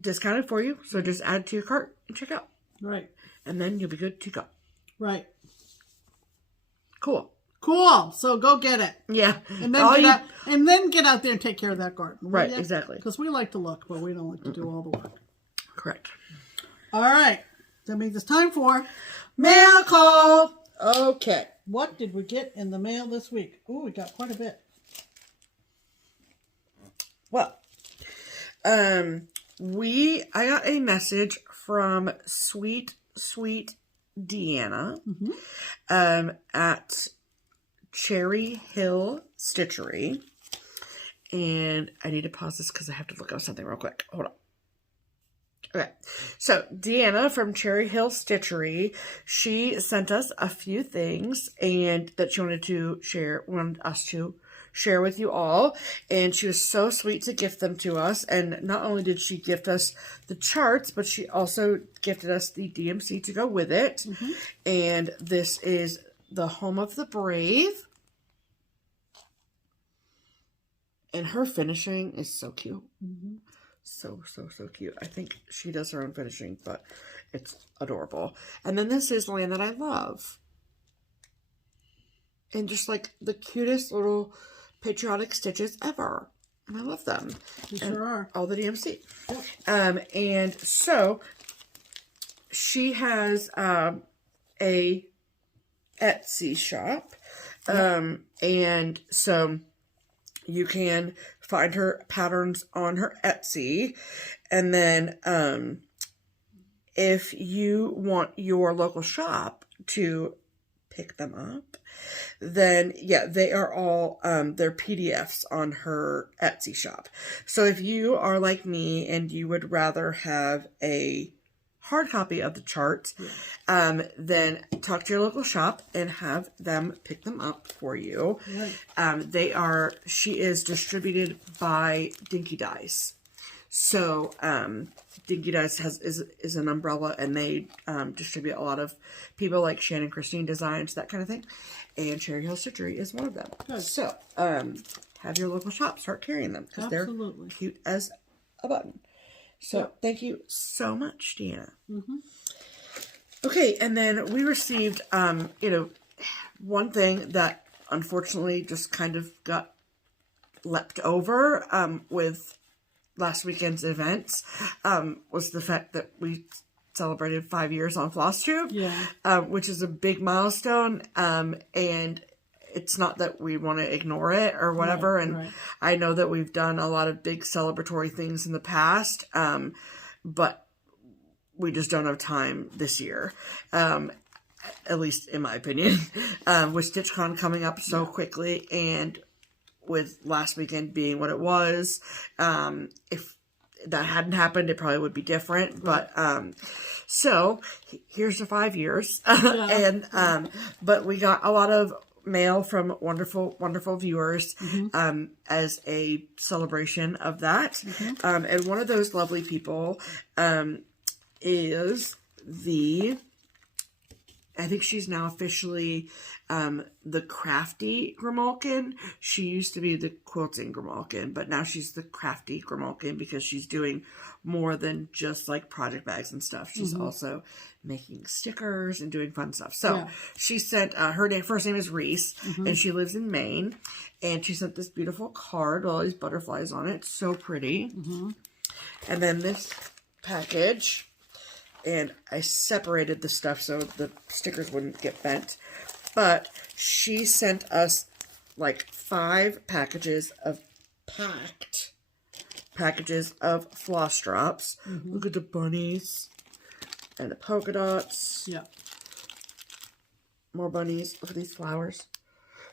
discounted for you. So just add it to your cart and check out. Right. And then you'll be good to go. Right. Cool. So go get it. Yeah. And then get out there and take care of that garden. Right, exactly. Because we like to look, but we don't like to do all the work. Correct. All right. That means it's time for mail call. Okay. What did we get in the mail this week? Oh, we got quite a bit. Well, I got a message from sweet Deanna at Cherry Hill Stitchery. And I need to pause this because I have to look up something real quick. Hold on. Okay, so Deanna from Cherry Hill Stitchery, she sent us a few things and that she wanted us to share with you all. And she was so sweet to gift them to us. And not only did she gift us the charts, but she also gifted us the DMC to go with it. And this is the Home of the Brave. And her finishing is so cute. So cute. I think she does her own finishing, but it's adorable. And then this is Land That I Love. And just like the cutest little patriotic stitches ever. And I love them. You sure are. All the DMC. Yep. And so she has a Etsy shop. And so you can find her patterns on her Etsy. And then if you want your local shop to pick them up, then yeah, they are all, they're PDFs on her Etsy shop. So if you are like me and you would rather have a hard copy of the chart, then talk to your local shop and have them pick them up for you. Right. She is distributed by Dinky Dice. So Dinky Dice is an umbrella, and they distribute a lot of people like Shannon Christine Designs, that kind of thing. And Cherry Hill Stitchery is one of them. Good. So have your local shop start carrying them because they're cute as a button. So thank you so much, Deanna. Okay, and then we received, one thing that unfortunately just kind of got leapt over with last weekend's events was the fact that we celebrated 5 years on FlossTube, which is a big milestone, and it's not that we want to ignore it or whatever. Right. I know that we've done a lot of big celebratory things in the past, but we just don't have time this year, at least in my opinion, with StitchCon coming up so quickly and with last weekend being what it was. If that hadn't happened, it probably would be different. Right. But so here's the 5 years. But we got a lot of mail from wonderful viewers as a celebration of that. And one of those lovely people is I think she's now officially the Crafty Grimalkin. She used to be the Quilting Grimalkin, but now she's the Crafty Grimalkin because she's doing more than just like project bags and stuff. She's also making stickers and doing fun stuff. So she sent, her first name is Reese, and she lives in Maine. And she sent this beautiful card with all these butterflies on it. So pretty. And then this package. And I separated the stuff so the stickers wouldn't get bent. But she sent us like 5 packages of floss drops. Look at the bunnies and the polka dots. Yeah. More bunnies. Look at these flowers.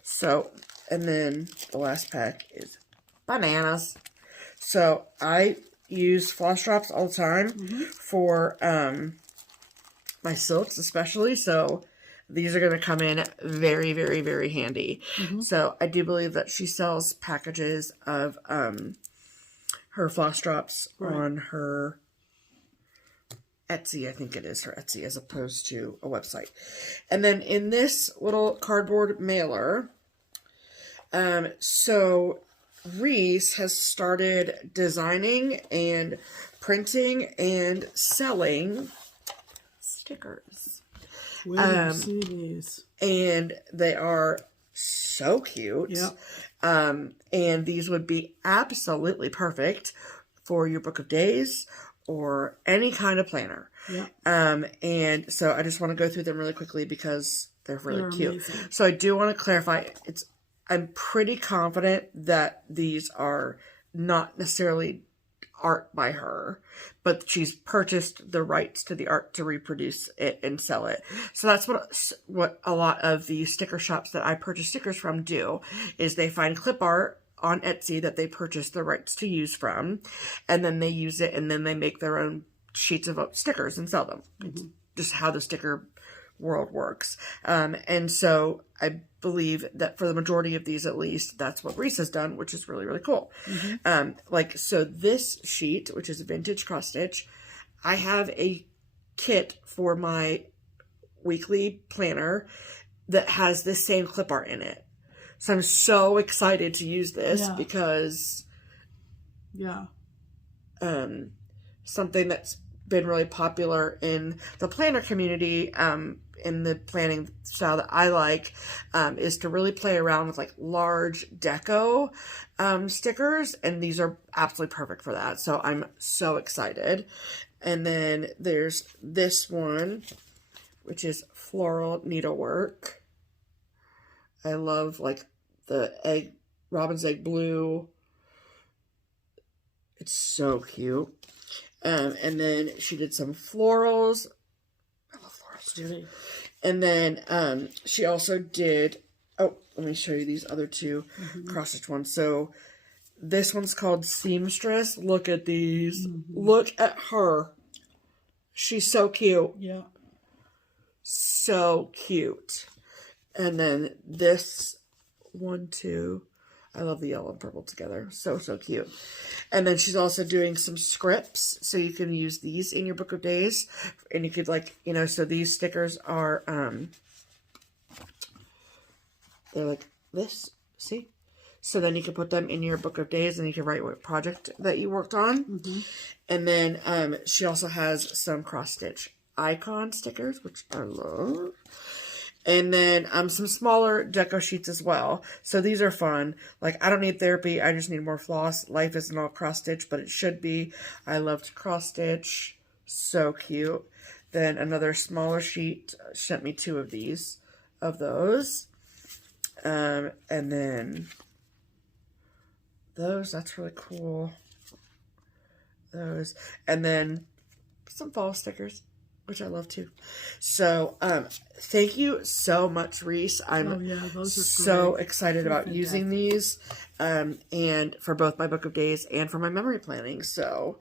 So, and then the last pack is bananas. So I use floss drops all the time for my silks especially. So these are going to come in very, very, very handy. So I do believe that she sells packages of her floss drops on her Etsy. I think it is her Etsy as opposed to a website. And then in this little cardboard mailer, so Reese has started designing and printing and selling stickers. We don't see these. And they are so cute. Yep. And these would be absolutely perfect for your book of days or any kind of planner. Yep. And so I just want to go through them really quickly because they're really cute. Amazing. So I do want to clarify, I'm pretty confident that these are not necessarily art by her, but she's purchased the rights to the art to reproduce it and sell it. So that's what a lot of the sticker shops that I purchase stickers from do, is they find clip art on Etsy that they purchase the rights to use from, and then they use it, and then they make their own sheets of stickers and sell them. It's just how the sticker world works. And so I believe that for the majority of these, at least, that's what Reese has done, which is really, really cool. So this sheet, which is a vintage cross stitch, I have a kit for my weekly planner that has this same clip art in it. So I'm so excited to use this because something that's been really popular in the planner community, in the planning style that I like, is to really play around with like large deco stickers, and these are absolutely perfect for that. So I'm so excited. And then there's this one, which is floral needlework. I love like the robin's egg blue. It's so cute. And then she did some florals. I love florals too. And then she also did, let me show you these other two cross stitch ones. So this one's called Seamstress. Look at these. Look at her. She's so cute. Yeah. So cute. And then this one too. I love the yellow and purple together. So, so cute. And then she's also doing some scripts. So you can use these in your book of days. And you could like, so these stickers are, they're like this. See? So then you can put them in your book of days and you can write what project that you worked on. And then she also has some cross stitch icon stickers, which I love. And then some smaller deco sheets as well. So these are fun. Like, I don't need therapy. I just need more floss. Life isn't all cross stitch, but it should be. I love to cross stitch. So cute. Then another smaller sheet. She sent me 2 of these, of those. And then those, that's really cool. Those. And then some fall stickers, which I love too. So, thank you so much, Reese. I'm those are so great. excited about using these, and for both my book of days and for my memory planning. So,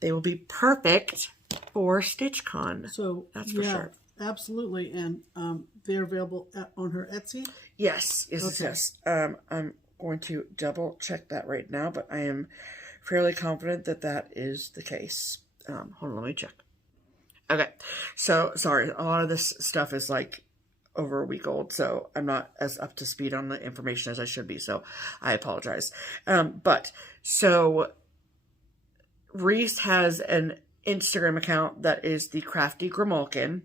they will be perfect for StitchCon. So that's for sure. Absolutely, and they're available on her Etsy. Yes. I'm going to double check that right now, but I am fairly confident that that is the case. Hold on, let me check. Okay, so sorry, a lot of this stuff is like over a week old, so I'm not as up to speed on the information as I should be, so I apologize. But so Reese has an Instagram account that is the Crafty Grimalkin.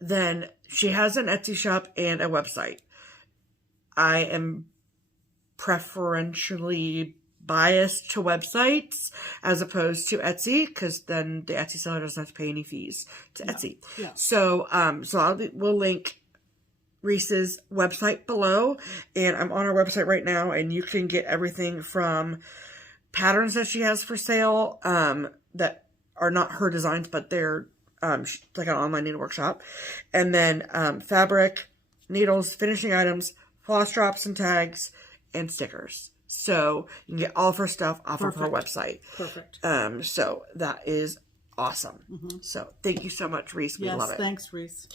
Then she has an Etsy shop and a website. I am preferentially biased to websites as opposed to Etsy, because then the Etsy seller doesn't have to pay any fees to Etsy. So we'll link Reese's website below, and I'm on our website right now, and you can get everything from patterns that she has for sale that are not her designs, but they're like an online needlework shop, and then fabric, needles, finishing items, floss drops and tags, and stickers. So you can get all of her stuff off of her website. Perfect. So that is awesome. So thank you so much, Reese. We love it. Thanks, Reese.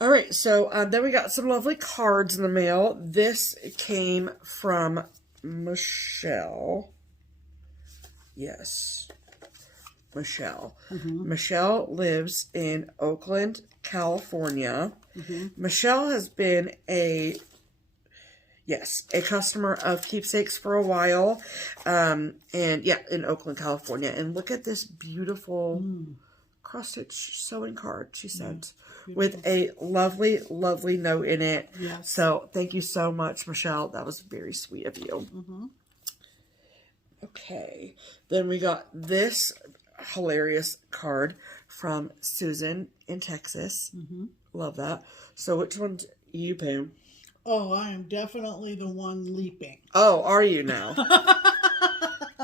All right, so then we got some lovely cards in the mail. This came from Michelle. Yes, Michelle. Michelle lives in Oakland, California. Michelle has been a customer of Keepsakes for a while. And yeah, in Oakland, California. And look at this beautiful cross-stitch sewing card she sent with a lovely, lovely note in it. Yes. So thank you so much, Michelle. That was very sweet of you. Okay. Then we got this hilarious card from Susan in Texas. Love that. So which one's you, Pam? Oh, I am definitely the one leaping. Oh, are you now?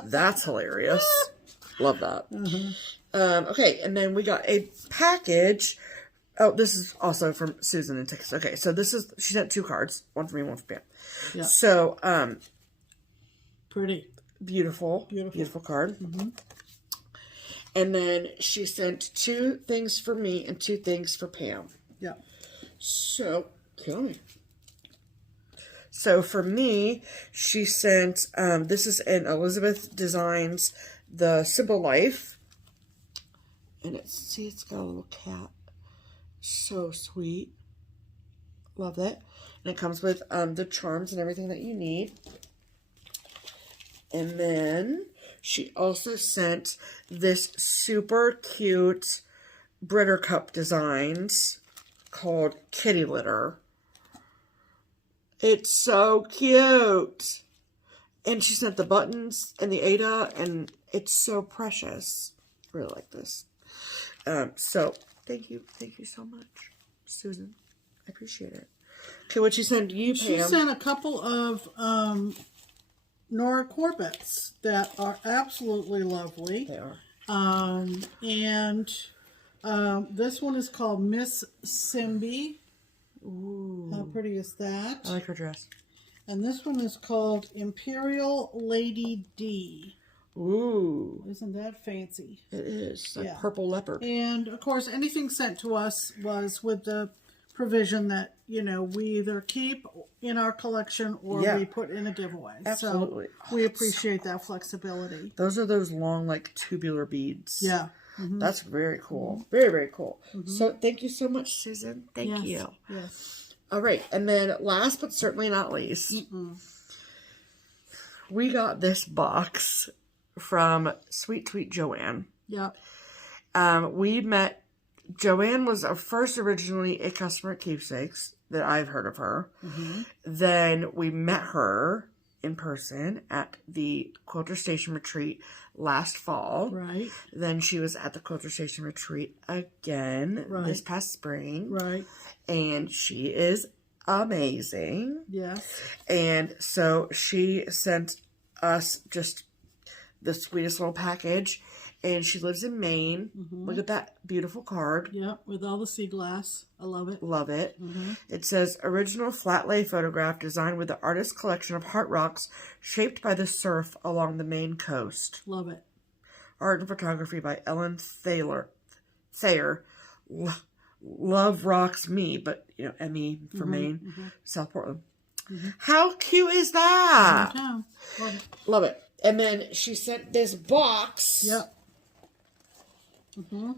That's hilarious. Love that. Okay, and then we got a package. Oh, this is also from Susan in Texas. Okay, so this is, she sent 2 cards. One for me, one for Pam. Yeah. So, Pretty. beautiful card. And then she sent 2 things for me and 2 things for Pam. Yeah. So, kill me. So for me, she sent, this is in Elizabeth Designs, The Simple Life. And it's got a little cat. So sweet. Love it. And it comes with the charms and everything that you need. And then she also sent this super cute Britter Cup designs called Kitty Litter. It's so cute. And she sent the buttons and the Ada, and it's so precious. I really like this. So thank you so much, Susan. I appreciate it. Okay, what'd she send you, Pam? She sent a couple of Nora Corbett's that are absolutely lovely. They are. And this one is called Miss Simbi. Ooh. How pretty is that? I like her dress. And this one is called Imperial Lady D. Ooh. Isn't that fancy? It is. Like Yeah. purple leopard. And, of course, anything sent to us was with the provision that, you know, we either keep in our collection or we put in a giveaway. Absolutely. So we appreciate that flexibility. Those are those long, like, tubular beads. Yeah. That's very cool. Very, very cool. So thank you so much, Susan. Thank you. Yes. All right. And then last but certainly not least, we got this box from Sweet Sweet Joanne. Yep. We met, Joanne was first originally a customer at Keepsakes that I've heard of her. Then we met her in person at the Quilter Station Retreat last fall. Right. Then she was at the Quilter Station Retreat again this past spring. Right. And she is amazing. Yes. And so she sent us just the sweetest little package. And she lives in Maine. Look at that beautiful card. Yep, with all the sea glass. I love it. Love it. It says, original flat lay photograph designed with the artist's collection of heart rocks shaped by the surf along the Maine coast. Love it. Art and photography by Ellen Thayer. Love rocks me, but, you know, M-E for Maine. South Portland. How cute is that? Downtown. Love it. Love it. And then she sent this box. Yep.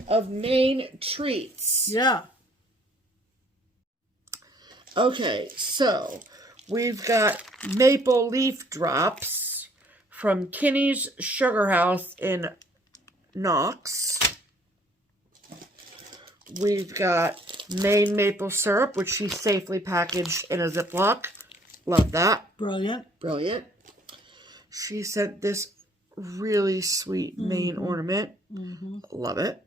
Of Maine treats. Yeah. Okay, so we've got maple leaf drops from Kinney's Sugarhouse in Knox. We've got Maine maple syrup, which she safely packaged in a Ziploc. Love that. Brilliant. Brilliant. She sent this really sweet Maine ornament. Love it.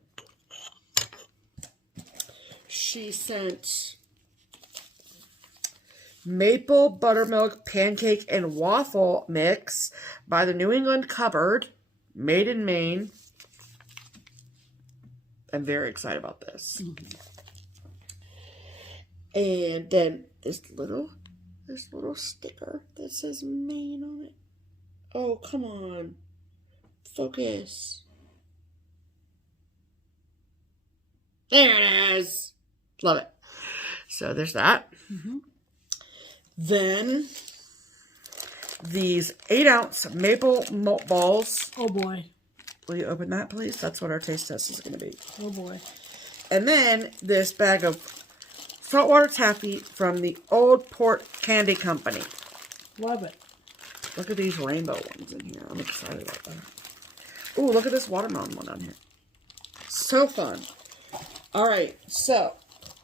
She sent Maple Buttermilk Pancake and Waffle Mix by the New England Cupboard. Made in Maine. I'm very excited about this. And then this little sticker that says Maine on it. Oh, come on. Focus. There it is. Love it. So there's that. Then these 8-ounce maple malt balls. Oh boy. Will you open that, please? That's what our taste test is going to be. Oh boy. And then this bag of saltwater taffy from the Old Port Candy Company. Love it. Look at these rainbow ones in here. I'm excited about that. Ooh, look at this watermelon one on here. So fun. All right, so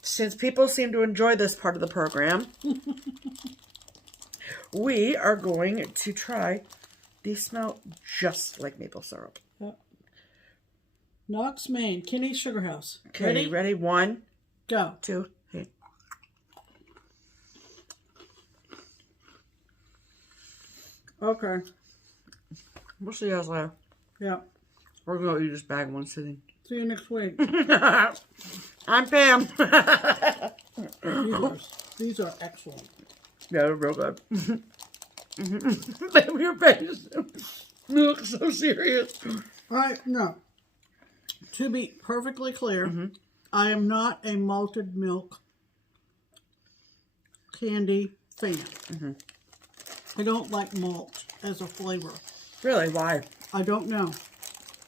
since people seem to enjoy this part of the program, we are going to try. These smell just like maple syrup. Yep. Knox, Maine, Kinney, Sugarhouse. Okay, ready? 1, Go. 2, 3. Okay. We'll see you guys later. Yeah. We're going to eat this bag in one sitting. See you next week. I'm Pam. These are excellent. Yeah, they're real good. Baby, your face. You look so serious. No. To be perfectly clear, I am not a malted milk candy fan. I don't like malt as a flavor. Really? Why? I don't know.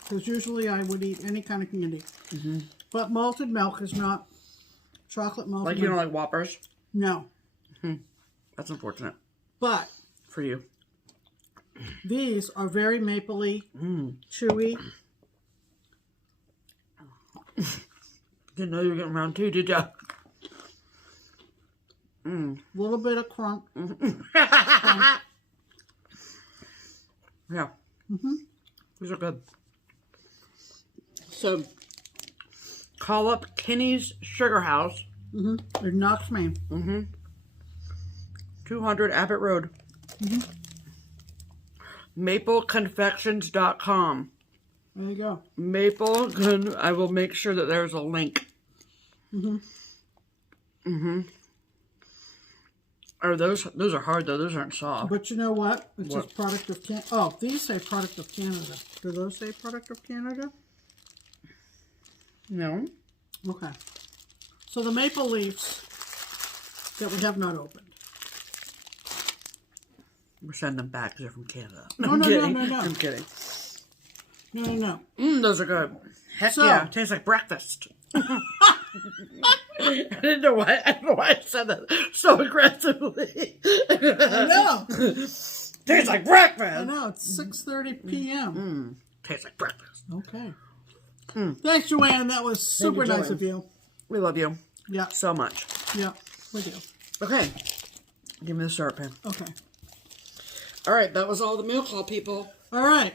Because usually I would eat any kind of candy. But malted milk is not chocolate malted Like milk. you don't like Whoppers? No. That's unfortunate. But For you. these are very mapley, chewy. Didn't know you were getting round 2, did ya? Little bit of crunk. Yeah. These are good. So, Call up Kinney's Sugarhouse. it knocks me. 200 Abbott Road. MapleConfections.com. There you go. I will make sure that there's a link. Or those are hard though. Those aren't soft. But you know what? It's just product of Canada. Oh, these say product of Canada. Do those say product of Canada? No. Okay. So the maple leaves that we have not opened. We're sending them back because they're from Canada. No. I'm kidding. No. Those are good. Heck So- yeah. Tastes like breakfast. I don't know why I said that so aggressively. No. Tastes like breakfast. I know. It's 6:30 p.m. Tastes like breakfast. Okay. Thanks, Joanne. That was super nice of you. We love you Yeah. so much. Yeah. We do. Okay. Give me the syrup pen. Okay. All right. That was all the milk haul, people. All right.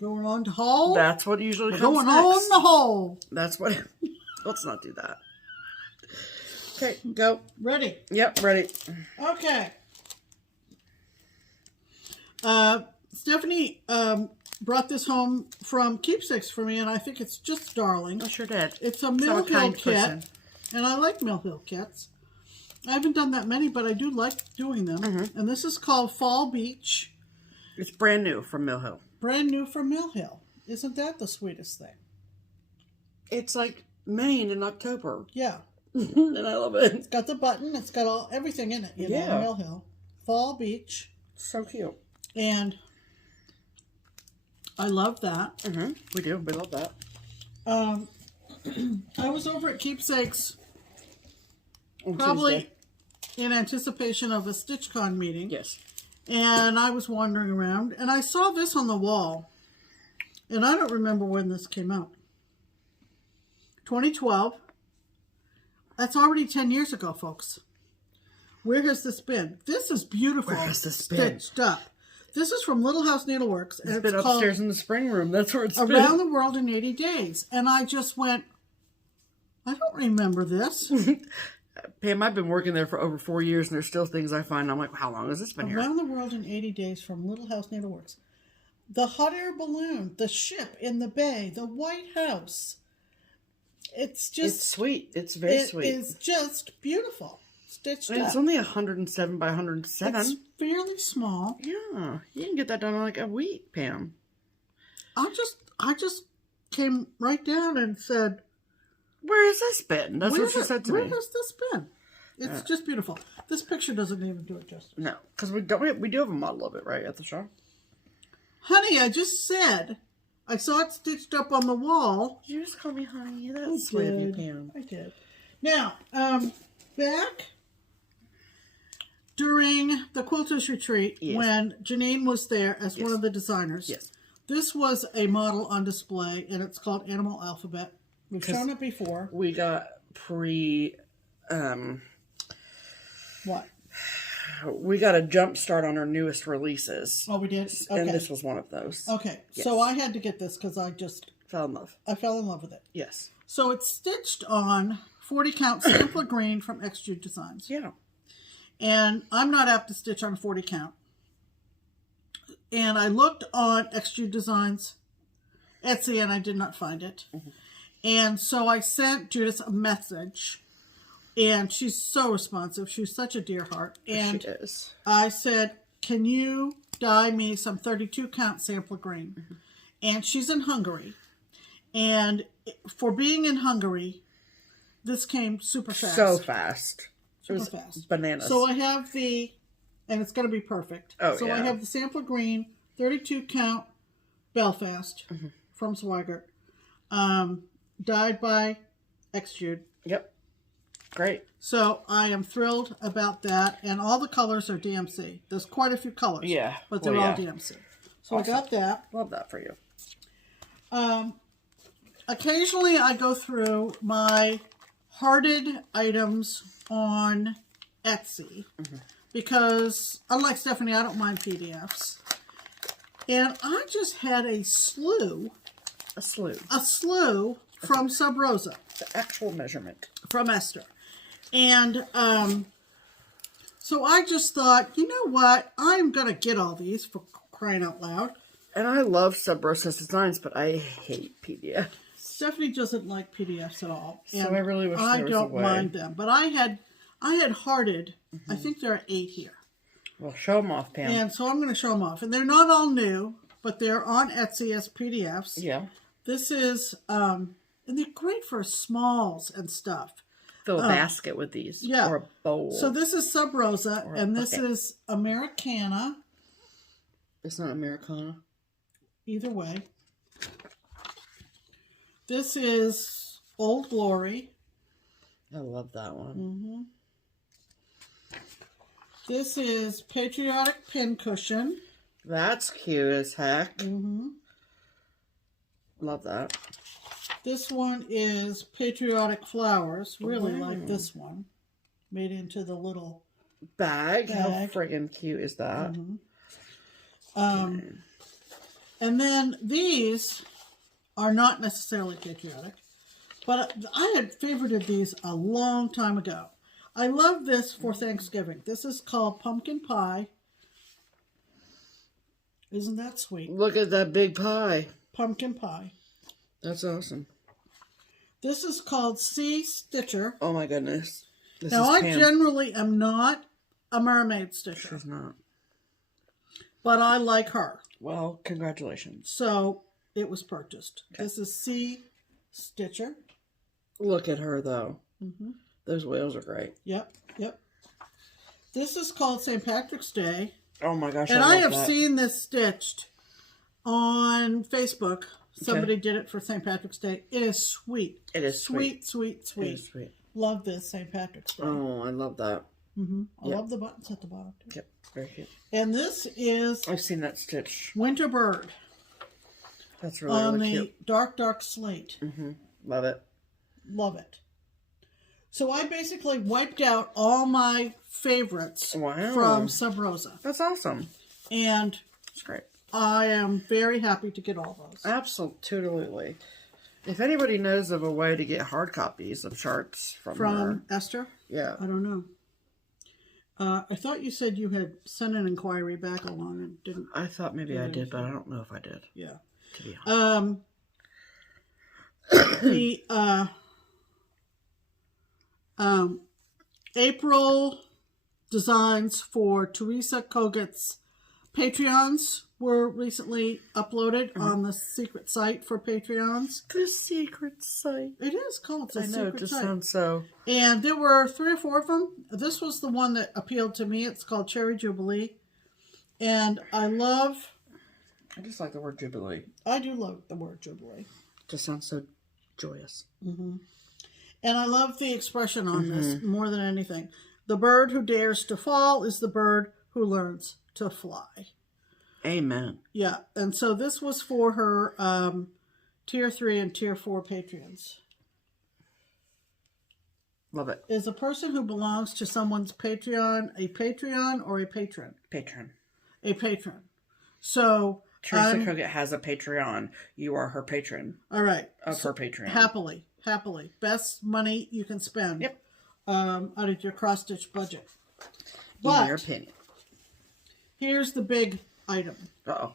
Going on to haul. That's what usually comes Going next. on the haul. That's what... Let's not do that. Okay, go. Ready? Yep, ready. Okay. Stephanie brought this home from Keepsakes for me, and I think it's just darling. I sure did. It's a Mill Hill kit, and I like Mill Hill kits. I haven't done that many, but I do like doing them. And this is called Fall Beach. It's brand new from Mill Hill. Brand new from Mill Hill. Isn't that the sweetest thing? It's like Maine in October. Yeah. And I love it. It's got the button. It's got everything in it. You know, Mill Hill. Fall Beach. So cute. And I love that. We do. We love that. I was over at Keepsakes On probably Tuesday. in anticipation of a StitchCon meeting. Yes. And I was wandering around, and I saw this on the wall. And I don't remember when this came out. 2012. That's already 10 years ago, folks. Where has this been? This is beautiful. Where has this been? Stitched up. This is from Little House Needleworks. It's been upstairs in the spring room. That's where it's been. Around the World in 80 Days. And I just went, I don't remember this. Pam, I've been working there for over 4 years, and there's still things I find. I'm like, how long has this been here? Around the World in 80 Days from Little House Needleworks. The hot air balloon, the ship in the bay, the White House. It's just... It's sweet. It's very sweet. It is just beautiful. Stitched up. It's only 107 by 107. It's fairly small. Yeah. You can get that done in like a week, Pam. I just came right down and said... Where has this been? That's what she said to me. Where has this been? It's just beautiful. This picture doesn't even do it justice. No, because we do have a model of it, right, at the shop? Honey, I just said I saw it stitched up on the wall. Did you just call me honey? That's sweet of you, Pam. I did. Now, back during the Quilters Retreat, when Janine was there as one of the designers, this was a model on display, and it's called Animal Alphabet. We've shown it before. We got what? We got a jump start on our newest releases. Oh, we did? Okay. And this was one of those. Okay. So I had to get this because I just... fell in love. I fell in love with it. Yes. So it's stitched on 40 count sampler green from xJudesign. Yeah. And I'm not apt to stitch on 40 count. And I looked on xJudesign Etsy and I did not find it. Mm-hmm. And so I sent Judith a message. And she's so responsive. She's such a dear heart. And she is. I said, can you dye me some 32 count sampler green? Mm-hmm. And she's in Hungary. And for being in Hungary, this came super fast. So fast. Super fast. Bananas. So I have and it's going to be perfect. Oh, so I have the sampler green, 32 count Belfast from Swigert, dyed by xJude. Yep. Great. So I am thrilled about that. And all the colors are DMC. There's quite a few colors. Yeah. But they're all DMC. So awesome. I got that. Love that for you. Occasionally I go through my hearted items on Etsy because, unlike Stephanie, I don't mind PDFs. And I just had a slew from Sub Rosa. The actual measurement. From Esther. And so I just thought, you know what? I'm going to get all these for crying out loud. And I love TheSubRosaDesigns, but I hate PDF. Stephanie doesn't like PDFs at all. So I really wish there was a way. I don't mind them. But I had hearted, I think there are 8 here. Well, show them off, Pam. And so I'm going to show them off. And they're not all new, but they're on Etsy as PDFs. Yeah. This is, and they're great for smalls and stuff. Fill a basket with these. Yeah. Or a bowl. So this is Sub Rosa, and this is Americana. It's not Americana. Either way. This is Old Glory. I love that one. This is Patriotic Pincushion. That's cute as heck. Love that. This one is Patriotic Flowers. Really like this one. Made into the little bag. How friggin' cute is that? And then these are not necessarily patriotic, but I had favorited these a long time ago. I love this for Thanksgiving. This is called Pumpkin Pie. Isn't that sweet? Look at that big pie. Pumpkin Pie. That's awesome. This is called Sea Stitcher. Oh my goodness. Now I generally am not a mermaid stitcher. She's not. But I like her. Well, congratulations. So it was purchased. Okay. This is Sea Stitcher. Look at her though. Those whales are great. Yep. This is called St. Patrick's Day. Oh my gosh. And I have seen this stitched on Facebook. Somebody did it for St. Patrick's Day. It is sweet. It is sweet. Sweet. It is sweet. Love this St. Patrick's Day. Oh, I love that. I love the buttons at the bottom too. Yep, very cute. And this is... I've seen that stitch. Winter Bird. That's really, really cute. On the dark slate. Love it. Love it. So I basically wiped out all my favorites from Sub Rosa. That's awesome. And it's great. I am very happy to get all those. Absolutely. If anybody knows of a way to get hard copies of charts from her, Esther? Yeah. I don't know. I thought you said you had sent an inquiry back along and didn't. I thought maybe I did, but I don't know if I did. Yeah. To be honest. The April designs for Teresa Koget's Patreons were recently uploaded on the secret site for Patreons. The secret site. It is called the I know, secret it just site. sounds so... And there were 3 or 4 of them. This was the one that appealed to me. It's called Cherry Jubilee. And I just like the word Jubilee. I do love the word Jubilee. It just sounds so joyous. Mm-hmm. And I love the expression on this more than anything. The bird who dares to fall is the bird who learns to fly. Amen. Yeah, and so this was for her Tier 3 and Tier 4 Patreons. Love it. Is a person who belongs to someone's Patreon a Patreon or a patron? Patron. A patron. So... Teresa Koget has a Patreon. You are her patron. All right. Of her Patreon. Happily. Best money you can spend. Yep. Out of your cross-stitch budget. In your opinion. Here's the big item. Uh-oh.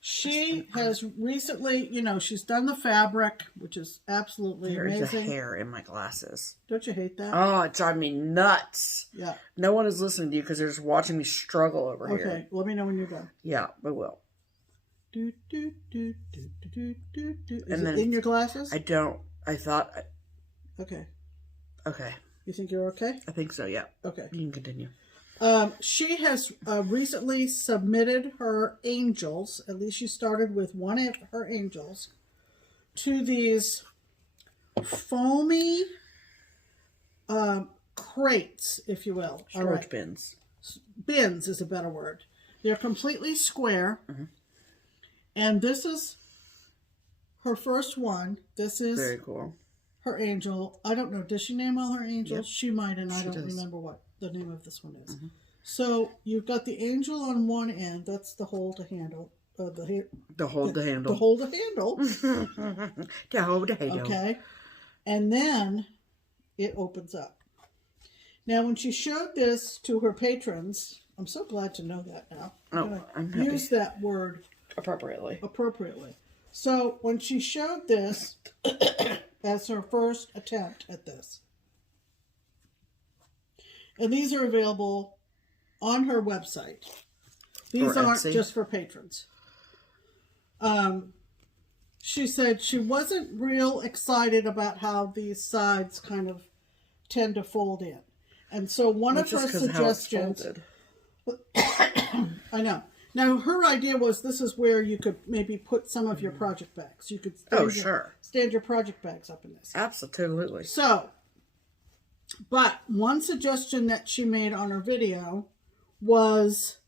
She has recently, she's done the fabric, which is absolutely amazing. There's a hair in my glasses. Don't you hate that? Oh, it drives me nuts. Yeah. No one is listening to you because they're just watching me struggle over here. Okay, let me know when you're done. Yeah, we will. Is And it in your glasses? I thought... Okay. Okay. You think you're okay? I think so, yeah. Okay. You can continue. She has recently submitted her angels, at least she started with one of her angels, to these foamy crates, if you will. Storage bins. Bins is a better word. They're completely square. And this is her first one. This is very cool. Her angel. I don't know. Does she name all her angels? Yep. She might, and I don't remember what the name of this one is. So you've got the angel on one end. That's the hold to handle. The hold the handle. The hold the handle. To hold the handle. Okay. And then it opens up. Now, when she showed this to her patrons, I'm so glad to know that now. I'm going to use that word appropriately. So when she showed this as her first attempt at this, and these are available on her website. These aren't just for patrons. She said she wasn't real excited about how these sides kind of tend to fold in. And so one of her suggestions... I know. Now, her idea was this is where you could maybe put some of your project bags. You could stand your project bags up in this. Absolutely. So, but one suggestion that she made on her video was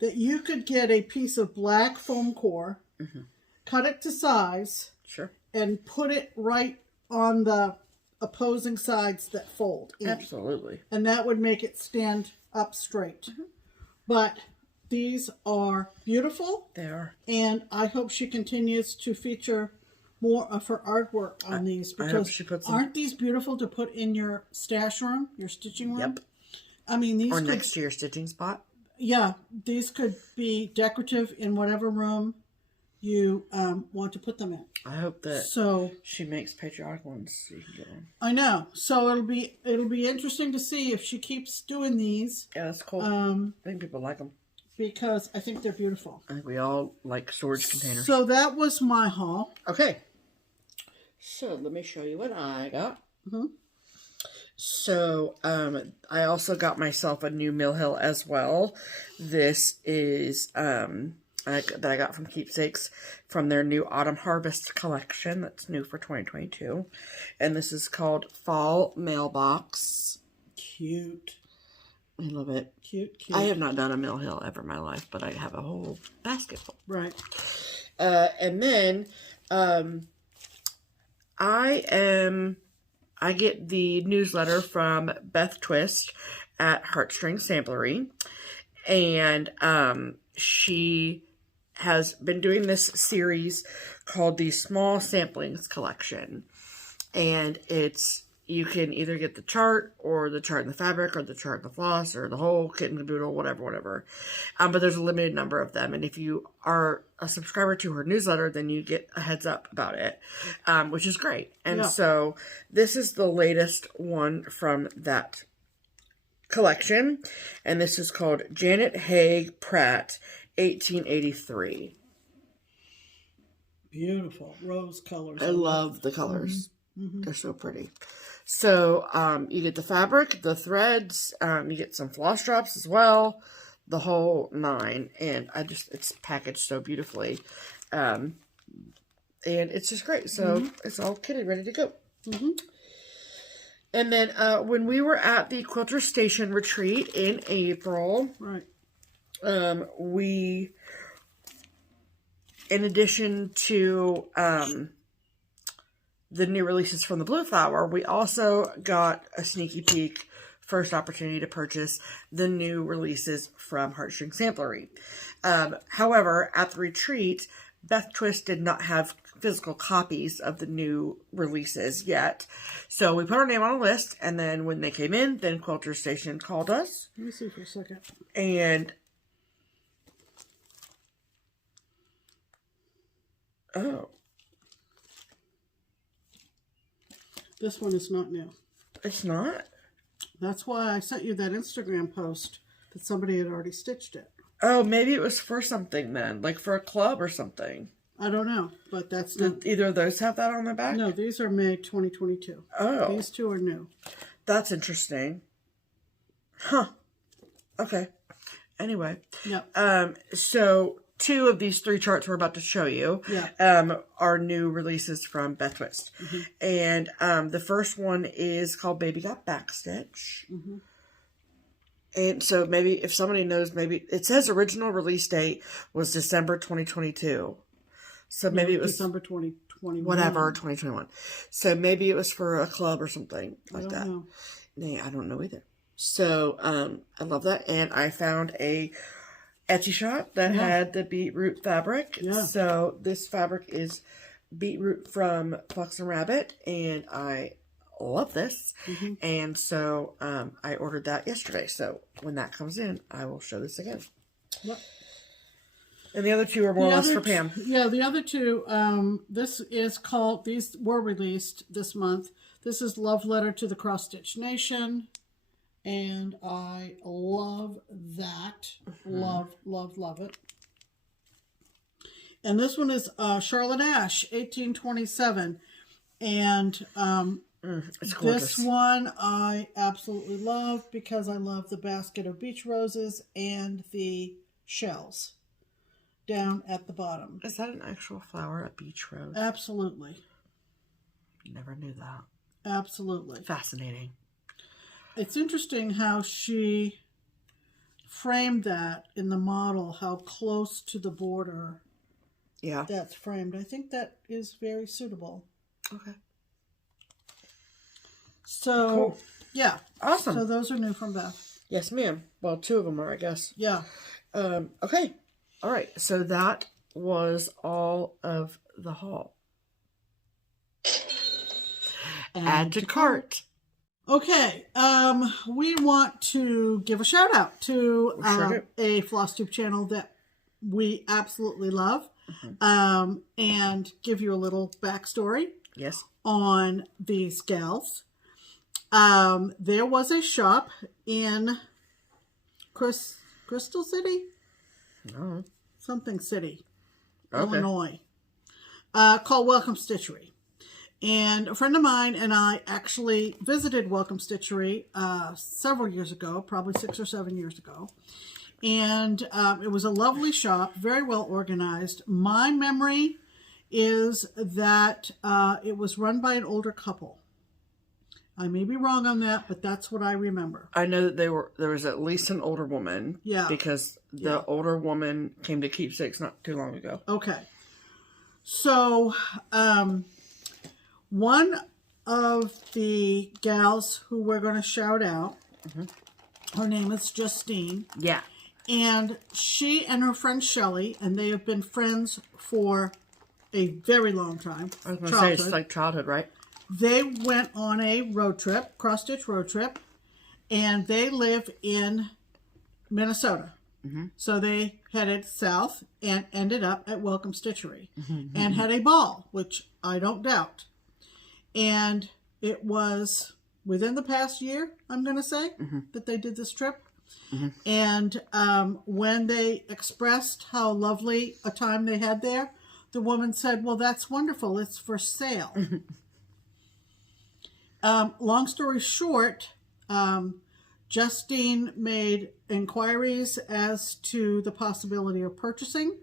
that you could get a piece of black foam core, cut it to size, and put it right on the opposing sides that fold in. Absolutely. And that would make it stand up straight. But these are beautiful. They are. And I hope she continues to feature more of her artwork on these. Because aren't these beautiful to put in your stash room, your stitching room? Yep. I mean, these next to your stitching spot. Yeah. These could be decorative in whatever room you want to put them in. I hope that she makes patriotic ones so you can get one. I know. So it'll be interesting to see if she keeps doing these. Yeah, that's cool. I think people like them. Because I think they're beautiful. I think we all like storage containers. So that was my haul. Okay. So let me show you what I got. So I also got myself a new mill hill as well. This is that I got from Keepsakes from their new Autumn Harvest collection that's new for 2022. And this is called Fall Mailbox. Cute. I love it. Cute. I have not done a mill hill ever in my life, but I have a whole basket full. Right. And then I get the newsletter from Beth Twist at Heartstring Samplery, and she has been doing this series called the Small Samplings Collection, and it's you can either get the chart or the chart in the fabric or the chart in the floss or the whole kit and caboodle, whatever. But there's a limited number of them. And if you are a subscriber to her newsletter, then you get a heads up about it, which is great. And so this is the latest one from that collection. And this is called Janet Haig Pratt 1883. Beautiful rose colors. I love the colors. They're so pretty. So you get the fabric, the threads, you get some floss drops as well, the whole 9. And it's packaged so beautifully. And it's just great. So it's all kitted, ready to go. And then when we were at the Quilter Station retreat in April, we, in addition to the new releases from the Blue Flower, we also got a sneaky peek, first opportunity to purchase the new releases from Heartstring Samplery. However, at the retreat, Beth Twist did not have physical copies of the new releases yet. So we put our name on a list, and then when they came in, then Quilter Station called us. Let me see for a second. And this one is not new. It's not? That's why I sent you that Instagram post that somebody had already stitched it. Oh, maybe it was for something then, like for a club or something. I don't know, but that's not... Did either of those have that on the back? No, these are May 2022. Oh. These two are new. That's interesting. Huh. Okay. Anyway. Yep. So 2 of these 3 charts we're about to show you are new releases from Beth Twist. And the first one is called Baby Got Backstitch. And so maybe if somebody knows, maybe it says original release date was December 2022. So maybe it was December 2021. Whatever, 2021. So maybe it was for a club or something like that. Know. Nah, I don't know either. So I love that. And I found a Etsy shop that had the beetroot fabric. So this fabric is beetroot from Fox and Rabbit, and I love this. And so I ordered that yesterday. So when that comes in, I will show this again. And the other 2 are more or less for Pam. Yeah, the other 2, this is called, these were released this month. This is Love Letter to the Cross Stitch Nation. And I love that. Love it. And this one is Charlotte Ash, 1827. And it's gorgeous. This one I absolutely love because I love the basket of beach roses and the shells down at the bottom. Is that an actual flower, a beach rose? Absolutely. Never knew that. Absolutely. Fascinating. It's interesting how she framed that in the model, how close to the border that's framed. I think that is very suitable. Okay. So, cool. Yeah. Awesome. So those are new from Beth. Yes, ma'am. Well, 2 of them are, I guess. Yeah. Okay. All right. So that was all of the haul. Add to cart. Okay, we want to give a shout out to a FlossTube channel that we absolutely love, and give you a little backstory. Yes. On these gals. There was a shop in Crystal City? No. Something City, okay. Illinois, called Welcome Stitchery. And a friend of mine and I actually visited Welcome Stitchery several years ago, probably 6 or 7 years ago. And it was a lovely shop, very well organized. My memory is that it was run by an older couple. I may be wrong on that, but that's what I remember. I know that there was at least an older woman. Yeah. Because the older woman came to Keepsakes not too long ago. Okay. So, one of the gals who we're going to shout out, her name is Justine. Yeah. And she and her friend Shelly, and they have been friends for a very long time. I was going to say, it's like childhood, right? they went on a road trip, cross-stitch road trip, and they live in Minnesota. So they headed south and ended up at Welcome Stitchery and had a ball, which I don't doubt. And it was within the past year, I'm going to say, that they did this trip. And when they expressed how lovely a time they had there, the woman said, well, that's wonderful. It's for sale. Long story short, Justine made inquiries as to the possibility of purchasing,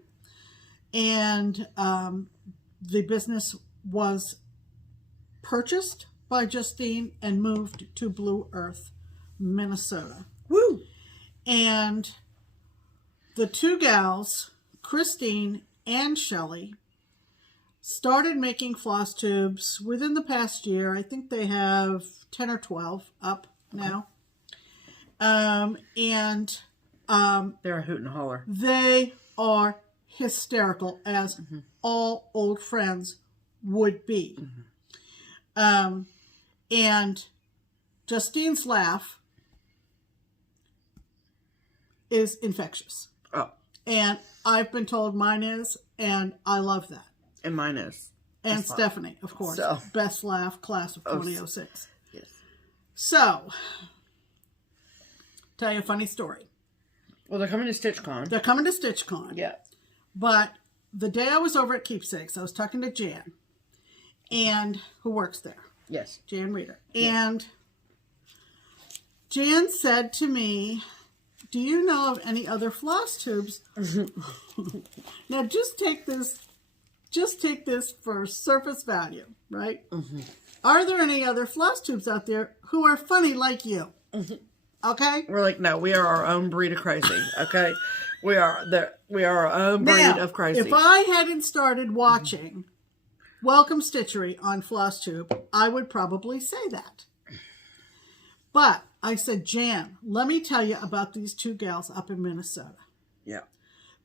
and the business was purchased by Justine and moved to Blue Earth, Minnesota. Woo! And the two gals, Christine and Shelley, started making floss tubes within the past year. I think they have 10 or 12 up now. They're a hoot and holler. They are hysterical, as all old friends would be. And Justine's laugh is infectious. Oh. And I've been told mine is, and I love that. And mine is. And Stephanie, of course. So. Best laugh class of 2006. Yes. So, tell you a funny story. Well, they're coming to StitchCon. They're coming to StitchCon. Yeah. But the day I was over at Keepsakes, I was talking to Jan, and who works there. Yes. Jan Reeder. Yeah. And Jan said to me, do you know of any other floss tubes? Now, just take this for surface value, right? Are there any other floss tubes out there who are funny like you? Okay? We're like, no, we are our own breed of crazy. Okay? We are our own breed of crazy. If I hadn't started watching Welcome Stitchery on FlossTube, I would probably say that. But I said, Jan, let me tell you about these two gals up in Minnesota. Yeah.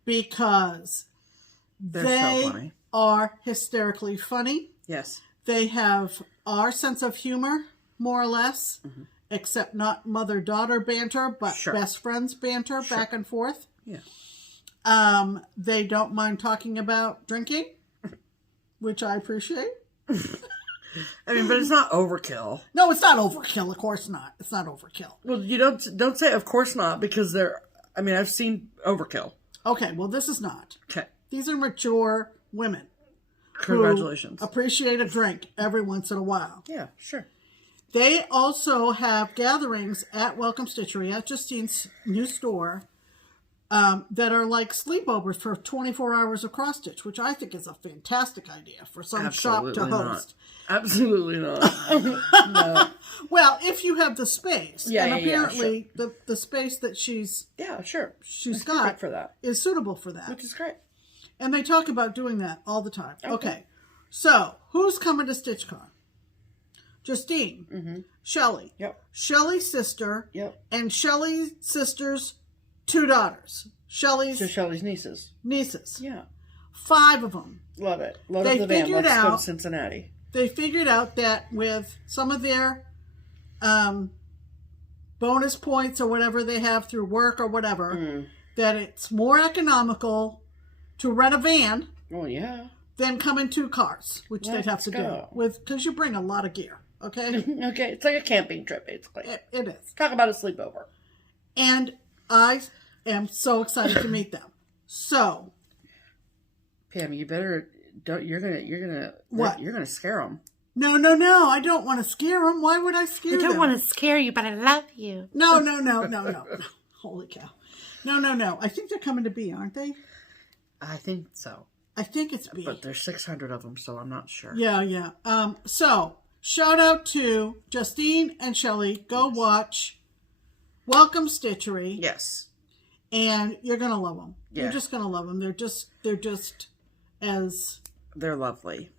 Because They're they so funny. are hysterically funny. Yes. They have our sense of humor, more or less, except not mother-daughter banter, but best friends banter back and forth. Yeah. They don't mind talking about drinking, which I appreciate. I mean, but it's not overkill. No, it's not overkill. Of course not. It's not overkill. Well, you don't say of course not, because I've seen overkill. Okay, well, this is not. Okay. These are mature women. Congratulations. Who appreciate a drink every once in a while. Yeah, sure. They also have gatherings at Welcome Stitchery, at Justine's new store, that are like sleepovers for 24 hours of cross stitch, which I think is a fantastic idea for some shop to host. Absolutely not. No. Well, if you have the space, Yeah, and yeah, apparently the space that she's she's got perfect for that, is suitable for that, which is great. And they talk about doing that all the time. Okay. So who's coming to StitchCon? Justine, Shelley, Shelley's sister, and Shelley's sister's two daughters. Shelley's nieces. Yeah. 5 of them. Love it. Load up the van. Let's go to Cincinnati. They figured out that with some of their bonus points or whatever they have through work or whatever, that it's more economical to rent a van than come in 2 cars, which they'd have to do because you bring a lot of gear. Okay? Okay. It's like a camping trip, basically. It is. Talk about a sleepover. And I am so excited to meet them. So, Pam, you better you're gonna scare them. No, I don't want to scare them. Why would I scare them? I don't want to scare you, but I love you. No. Holy cow. No. I think they're coming to B, aren't they? I think so. I think it's B. But there's 600 of them, so I'm not sure. Yeah. So, shout out to Justine and Shelley. Go watch Welcome Stitchery. Yes. And you're going to love them. Yeah. You're just going to love them. They're just as... They're lovely.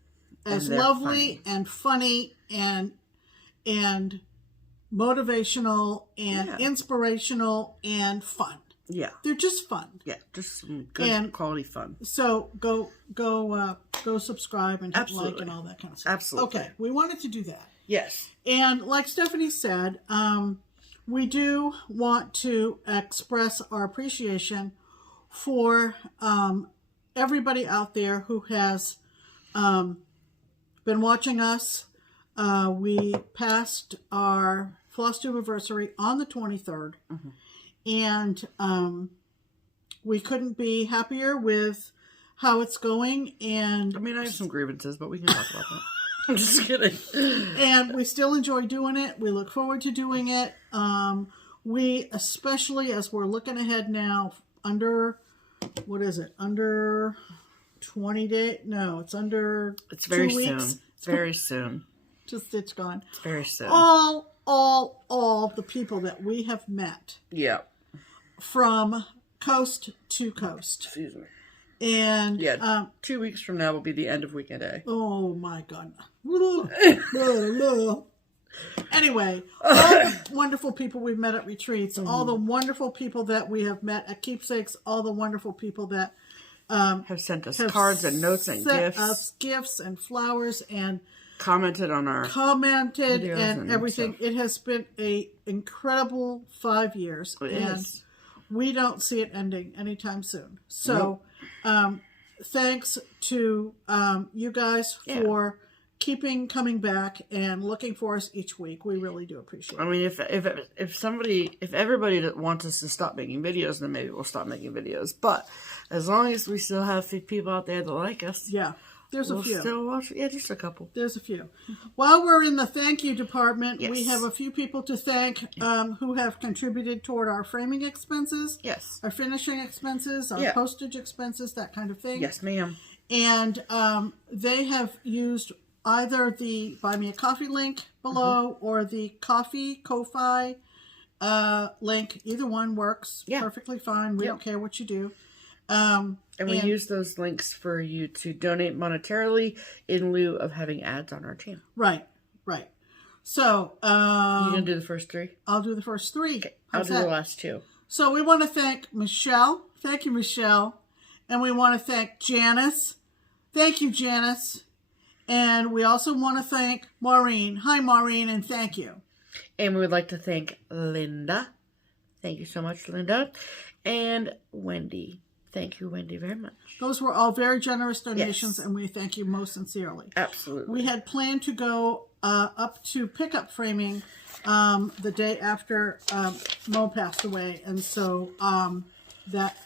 As lovely and funny and motivational and inspirational and fun. Yeah. They're just fun. Yeah, just some good And quality fun. So go subscribe and hit Absolutely. like and all that kind of stuff. Absolutely. Okay, we wanted to do that. Yes. And like Stephanie said, we do want to express our appreciation for everybody out there who has been watching us. We passed our FlossTube anniversary on the 23rd. And we couldn't be happier with how it's going. And I mean, I have some grievances, but we can talk about that. I'm just kidding. And we still enjoy doing it. We look forward to doing it. We, especially as we're looking ahead now, under, what is it? Under 20 days? No, it's under It's very 2 weeks. soon. It's very soon. To StitchCon. It's very soon. All the people that we have met Yeah. from coast to coast. Excuse me. And Yeah. 2 weeks from now will be the end of Weekend A. oh my God. Anyway, all the wonderful people we've met at retreats, all the wonderful people that we have met at Keepsakes, all the wonderful people that Have sent us cards and notes and sent gifts. us gifts and flowers and Commented on our commented videos and everything. stuff. It has been a incredible 5 years. It and is. we don't see it ending anytime soon. So thanks to you guys for coming back and looking for us each week. We really do appreciate it. I mean, if everybody that wants us to stop making videos, then maybe we'll stop making videos. But as long as we still have people out there that like us, Yeah, there's we'll a few. still watch. Yeah, just a couple. There's a few. While we're in the thank you department, we Yes. have a few people to thank who have contributed toward our framing expenses, Yes. our finishing expenses, our postage expenses, that kind of thing. Yes, ma'am. And they have used either the Buy Me a Coffee link below or the Ko-Fi link. Either one works perfectly fine. We don't care what you do. And we use those links for you to donate monetarily in lieu of having ads on our channel. Right. So You gonna do the first three? I'll do the first three. Okay, I'll How's do that? the last two. So we want to thank Michelle. Thank you, Michelle. And we want to thank Janice. Thank you, Janice. And we also want to thank Maureen. Hi, Maureen, and thank you. And we would like to thank Linda. Thank you so much, Linda. And Wendy. Thank you, Wendy, very much. Those were all very generous donations, Yes. and we thank you most sincerely. Absolutely. We had planned to go up to pickup framing the day after Mo passed away, and so that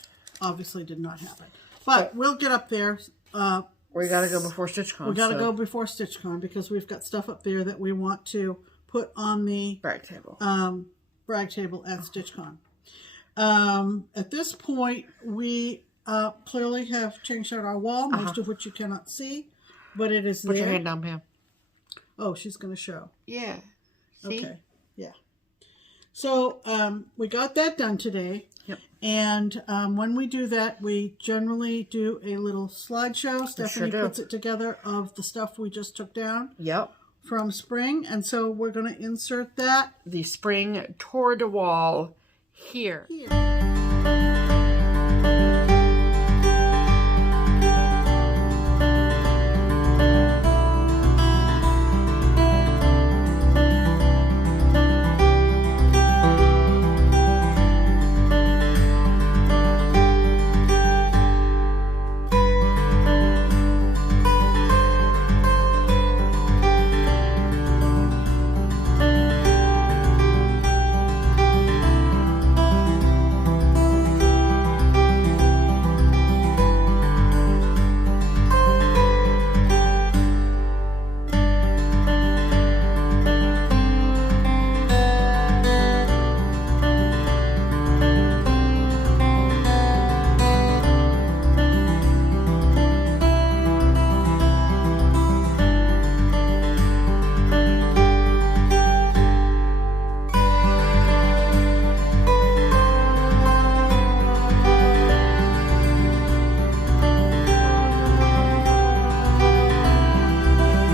obviously did not happen. But we'll get up there. We gotta go before StitchCon. We got to go before StitchCon because we've got stuff up there that we want to put on the brag table. brag table at StitchCon. At this point, we clearly have changed out our wall, most of which you cannot see, but it is Put there. your hand down, Pam. Oh, she's going to show. Yeah. See? Okay, yeah. So we got that done today. Yep. And when we do that, we generally do a little slideshow. Stephanie puts it together of the stuff we just took down Yep. from spring. And so we're going to insert that The spring toward the wall here. here.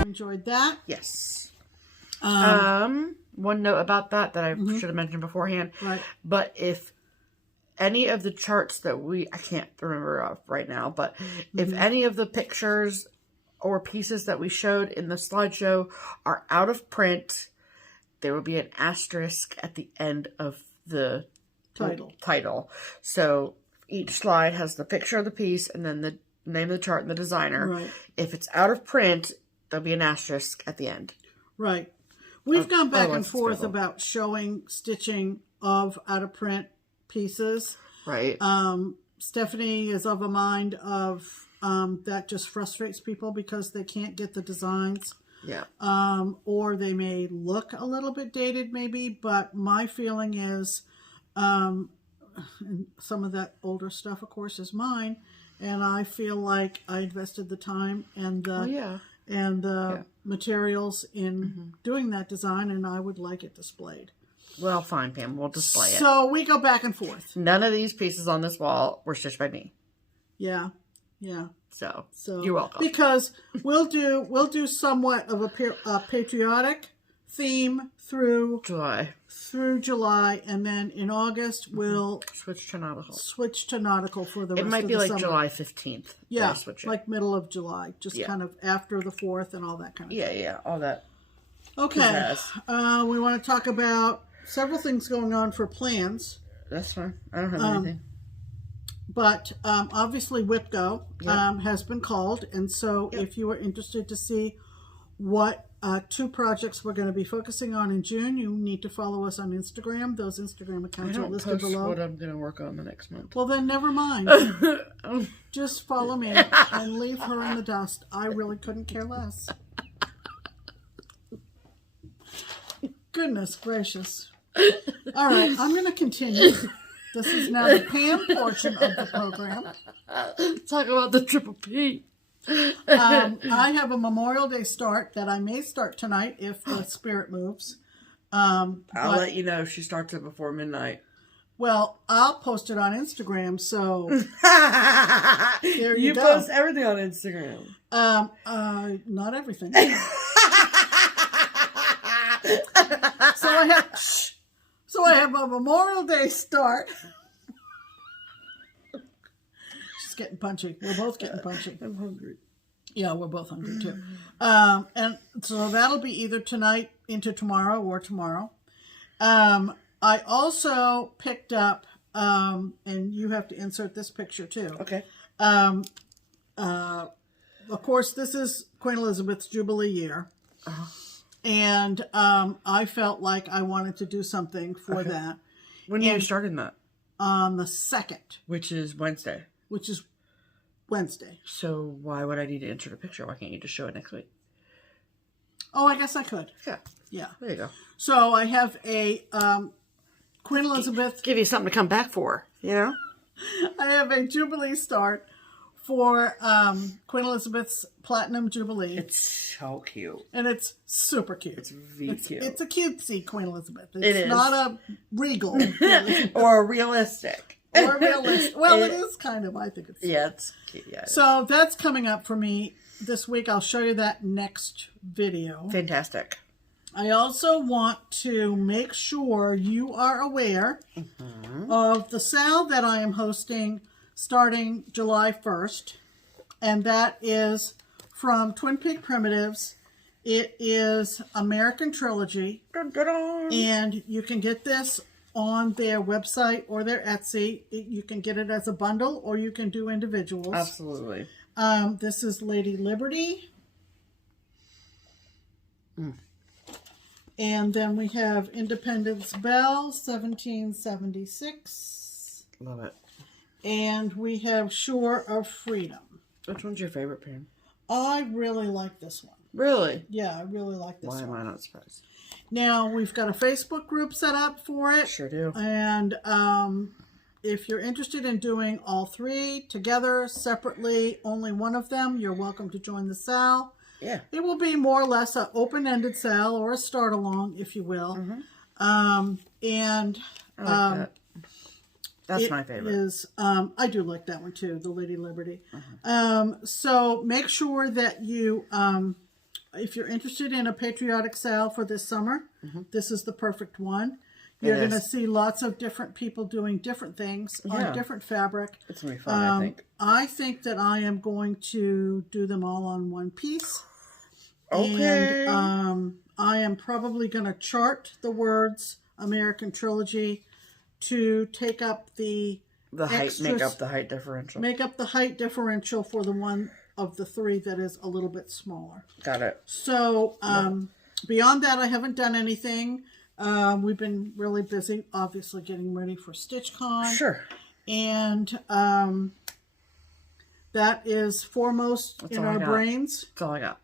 Enjoyed that. Yes. One note about that I should have mentioned beforehand. Right. But if any of the charts that I can't remember off right now, but if any of the pictures or pieces that we showed in the slideshow are out of print, there will be an asterisk at the end of the title. So each slide has the picture of the piece and then the name of the chart and the designer. Right. If it's out of print, there'll be an asterisk at the end. Right. We've gone back and forth about showing stitching of out of print pieces. Right. Stephanie is of a mind of that just frustrates people because they can't get the designs. Yeah. Or they may look a little bit dated maybe, but my feeling is and some of that older stuff, of course, is mine, and I feel like I invested the time and the materials in doing that design, and I would like it displayed. Well, fine, Pam. We'll display it. So we go back and forth. None of these pieces on this wall were stitched by me. Yeah. So You're welcome. Because we'll do somewhat of a patriotic theme through July, and then in August we'll switch to nautical for the rest of the summer. It might be like July 15th. Yeah, like middle of July, just kind of after the 4th and all that kind of stuff. Yeah, all that. Okay, we want to talk about several things going on for plans. That's fine. I don't have anything. But obviously WIPGO has been called, and so if you are interested to see what 2 projects we're going to be focusing on in June, you need to follow us on Instagram. Those Instagram accounts are listed below. What I'm going to work on the next month. Well, then never mind. Just follow me and leave her in the dust. I really couldn't care less. Goodness gracious. All right, I'm going to continue. This is now the Pam portion of the program. Talk about the triple P. I have a Memorial Day start that I may start tonight if the spirit moves. I'll let you know if she starts it before midnight. Well, I'll post it on Instagram, so there you go. You post everything on Instagram. Not everything. So I have a Memorial Day start. She's getting punchy. We're both getting punchy. I'm hungry. Yeah, we're both hungry too. And so that'll be either tonight into tomorrow or tomorrow. I also picked up, and you have to insert this picture too. Okay. Of course, this is Queen Elizabeth's Jubilee year. And I felt like I wanted to do something for that. When are you starting that? On the 2nd. Which is Wednesday. So why would I need to insert a picture? Why can't you just show it next week? Oh, I guess I could. Yeah. There you go. So I have a Queen Elizabeth. Give you something to come back for, you know? I have a Jubilee start for Queen Elizabeth's Platinum Jubilee. It's so cute. And it's super cute. It's really cute. It's a cutesy Queen Elizabeth. It's it is. Not a regal. Or realistic. Or realistic. Well, it is kind of. I think it's. Yeah, it's cute. Yeah, so that's coming up for me this week. I'll show you that next video. Fantastic. I also want to make sure you are aware of the sale that I am hosting starting July 1st. And that is from Twin Peak Primitives. It is American Trilogy. Dun, dun, dun. And you can get this on their website or their Etsy. You can get it as a bundle or you can do individuals. Absolutely. This is Lady Liberty. And then we have Independence Bell, 1776. Love it. And we have Shore of Freedom. Which one's your favorite, Pam? I really like this one. Really? Yeah, I really like this one. Why am I not surprised? Now, we've got a Facebook group set up for it. Sure do. And if you're interested in doing all 3 together, separately, only one of them, you're welcome to join the sale. Yeah. It will be more or less an open-ended sale or a start-along, if you will. I like that. That's my favorite. I do like that one too, the Lady Liberty. So make sure that you, if you're interested in a patriotic sale for this summer, this is the perfect one. You're It going to is. see lots of different people doing different things on different fabric. It's going to be fun, I think that I am going to do them all on one piece. Okay. And I am probably going to chart the words American Trilogy to take up the height, extras, make up the height differential. Make up the height differential for the one of the three that is a little bit smaller. Got it. So beyond that, I haven't done anything. We've been really busy, obviously, getting ready for StitchCon. Sure. And that is foremost in our brains. That's all I got.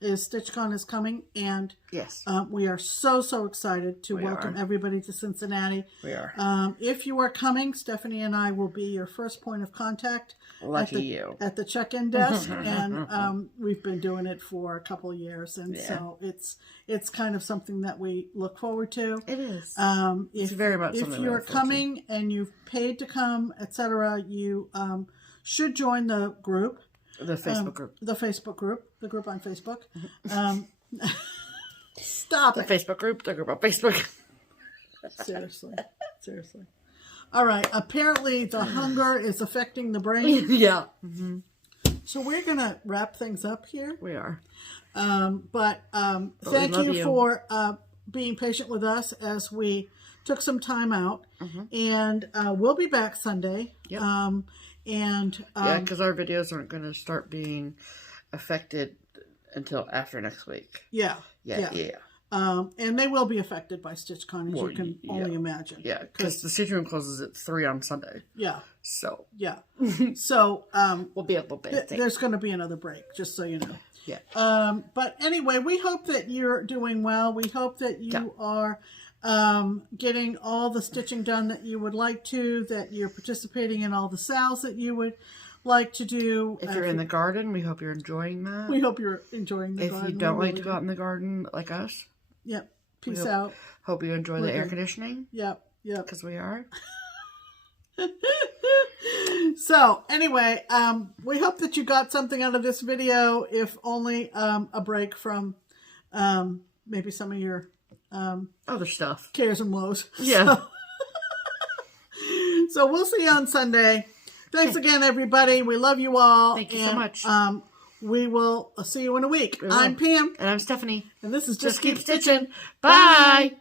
Is StitchCon is coming, and yes, we are so excited to welcome everybody to Cincinnati. We are. If you are coming, Stephanie and I will be your first point of contact. Lucky you. At the check-in desk, and we've been doing it for a couple of years, and so it's kind of something that we look forward to. It is. It's very much. If you're coming and you've paid to come, etc., you should join the group. The Facebook group. The Facebook group. The group on Facebook. Stop the it. Facebook group. The group on Facebook. Seriously. All right. Apparently the hunger is affecting the brain. Yeah. So we're going to wrap things up here. We are. But thank you for being patient with us as we took some time out. And we'll be back Sunday. Yep. Because our videos aren't going to start being affected until after next week. Yeah. And they will be affected by StitchCon, as you can only imagine. Yeah, because the Stitch Room closes at 3 on Sunday. Yeah. So. Yeah. So. We'll be a little bit. There's going to be another break, just so you know. Yeah. But anyway, we hope that you're doing well. We hope that you are getting all the stitching done that you would like to, that you're participating in all the sales that you would like to do. If you're in the garden, we hope you're enjoying that. We hope you're enjoying the garden. If you don't like to go out in the garden like us. Yep. Peace out. Hope you enjoy the air conditioning. Yep. Because we are. So anyway, we hope that you got something out of this video, if only a break from maybe some of your other stuff, cares and woes. Yeah. So we'll see you on Sunday. Thanks again, everybody. We love you all. Thank you so much. We will see you in a week. I'm Pam. And I'm Stephanie. And this is Just Keep Stitching. Bye.